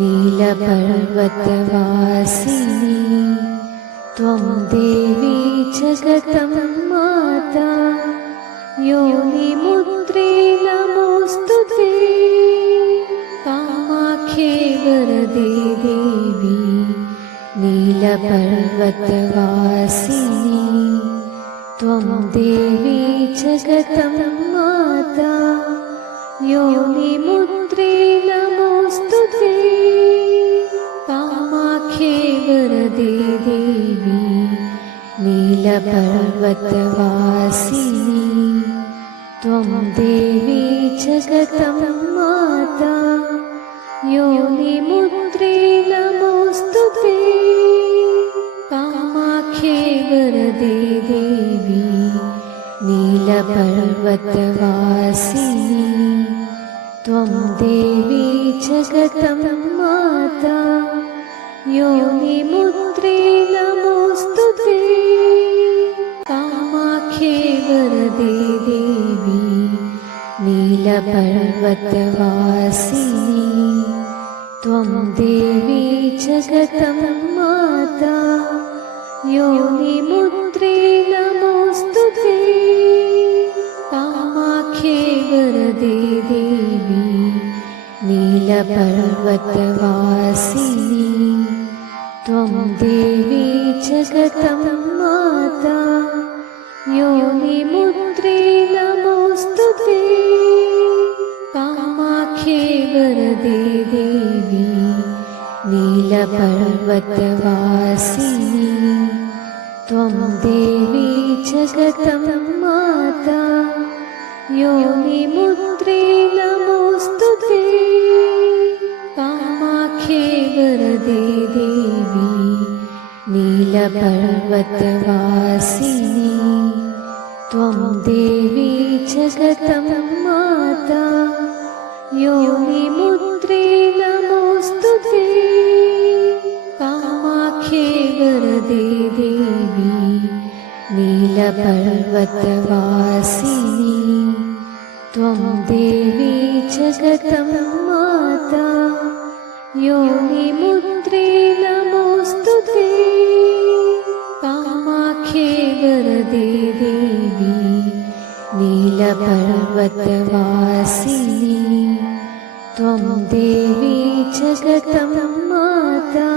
नीलपर्वतवासिनी त्वं देवी जगतं माता योनिमुद्रे नमोऽस्तु ते कामाख्ये वरदे देवी नीलपर्वतवासिनी त्वं देवी जगतं माता योनिमुद्रे नमोऽस्तु ते कामाख्ये वरदे देवी नीलपर्वतवासिनी त्वं देवी जगतं माता योनिमुद्रे नमोऽस्तु ते कामाख्ये वरदे देवी नीलपर्वतवासिनी त्वं देवी जगतं माता योनिमुद्रे नमोऽस्तु ते कामाख्ये वरदे देवी नीलपर्वतवासिनी त्वं देवी जगतं माता योनिमुद्रे नमोऽस्तु ते कामाख्ये वरदे देवी नीलपर्वतवासिनी नीलपर्वतवासिनी त्वं देवी जगतं माता योनिमुद्रे नमोऽस्तु ते कामाख्ये वरदे देवी नीलपर्वतवासिनी त्वं देवी जगतं माता योनिमुद्रे नमोऽस्तु ते कामाख्ये वरदे देवी नीलपर्वतवासिनी त्वं देवी जगतं माता योनिमुद्रे नमोऽस्तु ते कामाख्ये वरदे देवी नीलपर्वतवासिनी त्वं देवी जगतं माता योनिमुद्रे नमोऽस्तु ते कामाख्ये वरदे देवी नीलपर्वतवासिनी त्वं देवी जगतं माता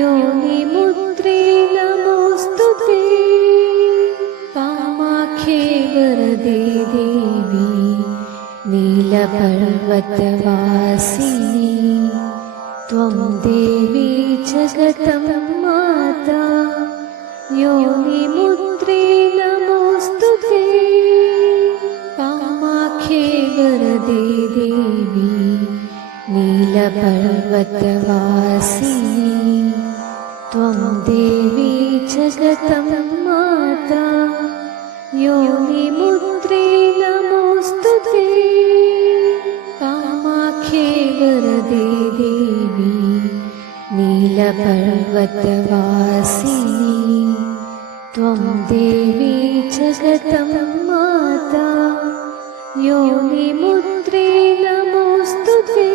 योनिमुद्रे नमोऽस्तु ते कामाख्ये वरदे देवी नीलपर्वतवासिनी त्वं देवी जगतं माता योनिमुद्रे नमोऽस्तु ते कामाख्ये वरदे देवी नीलपर्वतवासिनी त्वं देवी जगतं माता योनिमुद्रे नमोऽस्तु ते कामाख्ये वरदे देवी नीलपर्वतवासिनी त्वं देवी जगतं माता योनिमुद्रे नमोऽस्तु ते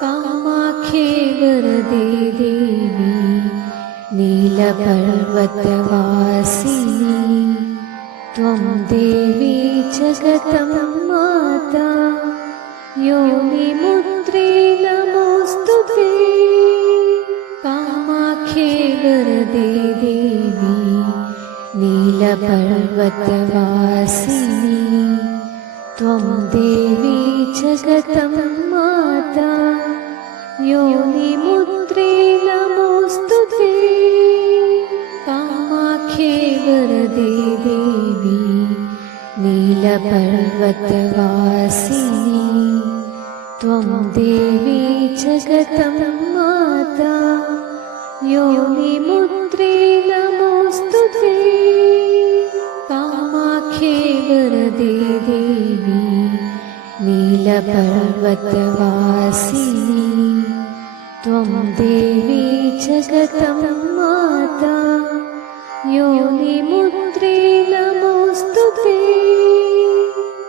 कामाख्ये वरदे देवी नीलपर्वतवासिनी त्वं देवी जगतं माता योनिमुद्रे नमोऽस्तु ते कामाख्ये वरदे देवी नीलपर्वतवासिनी त्वं देवी जगतं माता योनिमुद्रे नमोऽस्तु ते कामाख्ये वरदे देवी नीलपर्वतवासिनी त्वं देवी जगतं माता योनिमुद्रे नमोऽस्तु ते कामाख्ये वरदे देवी नीलपर्वतवासिनी त्वं देवी जगतं माता योनिमुद्रे नमोऽस्तु ते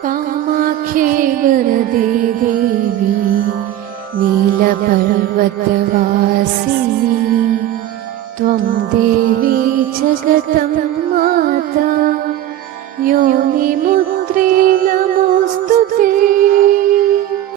कामाख्ये वरदे देवी नीलपर्वतवासिनी त्वं देवी जगतं माता योनिमुद्रे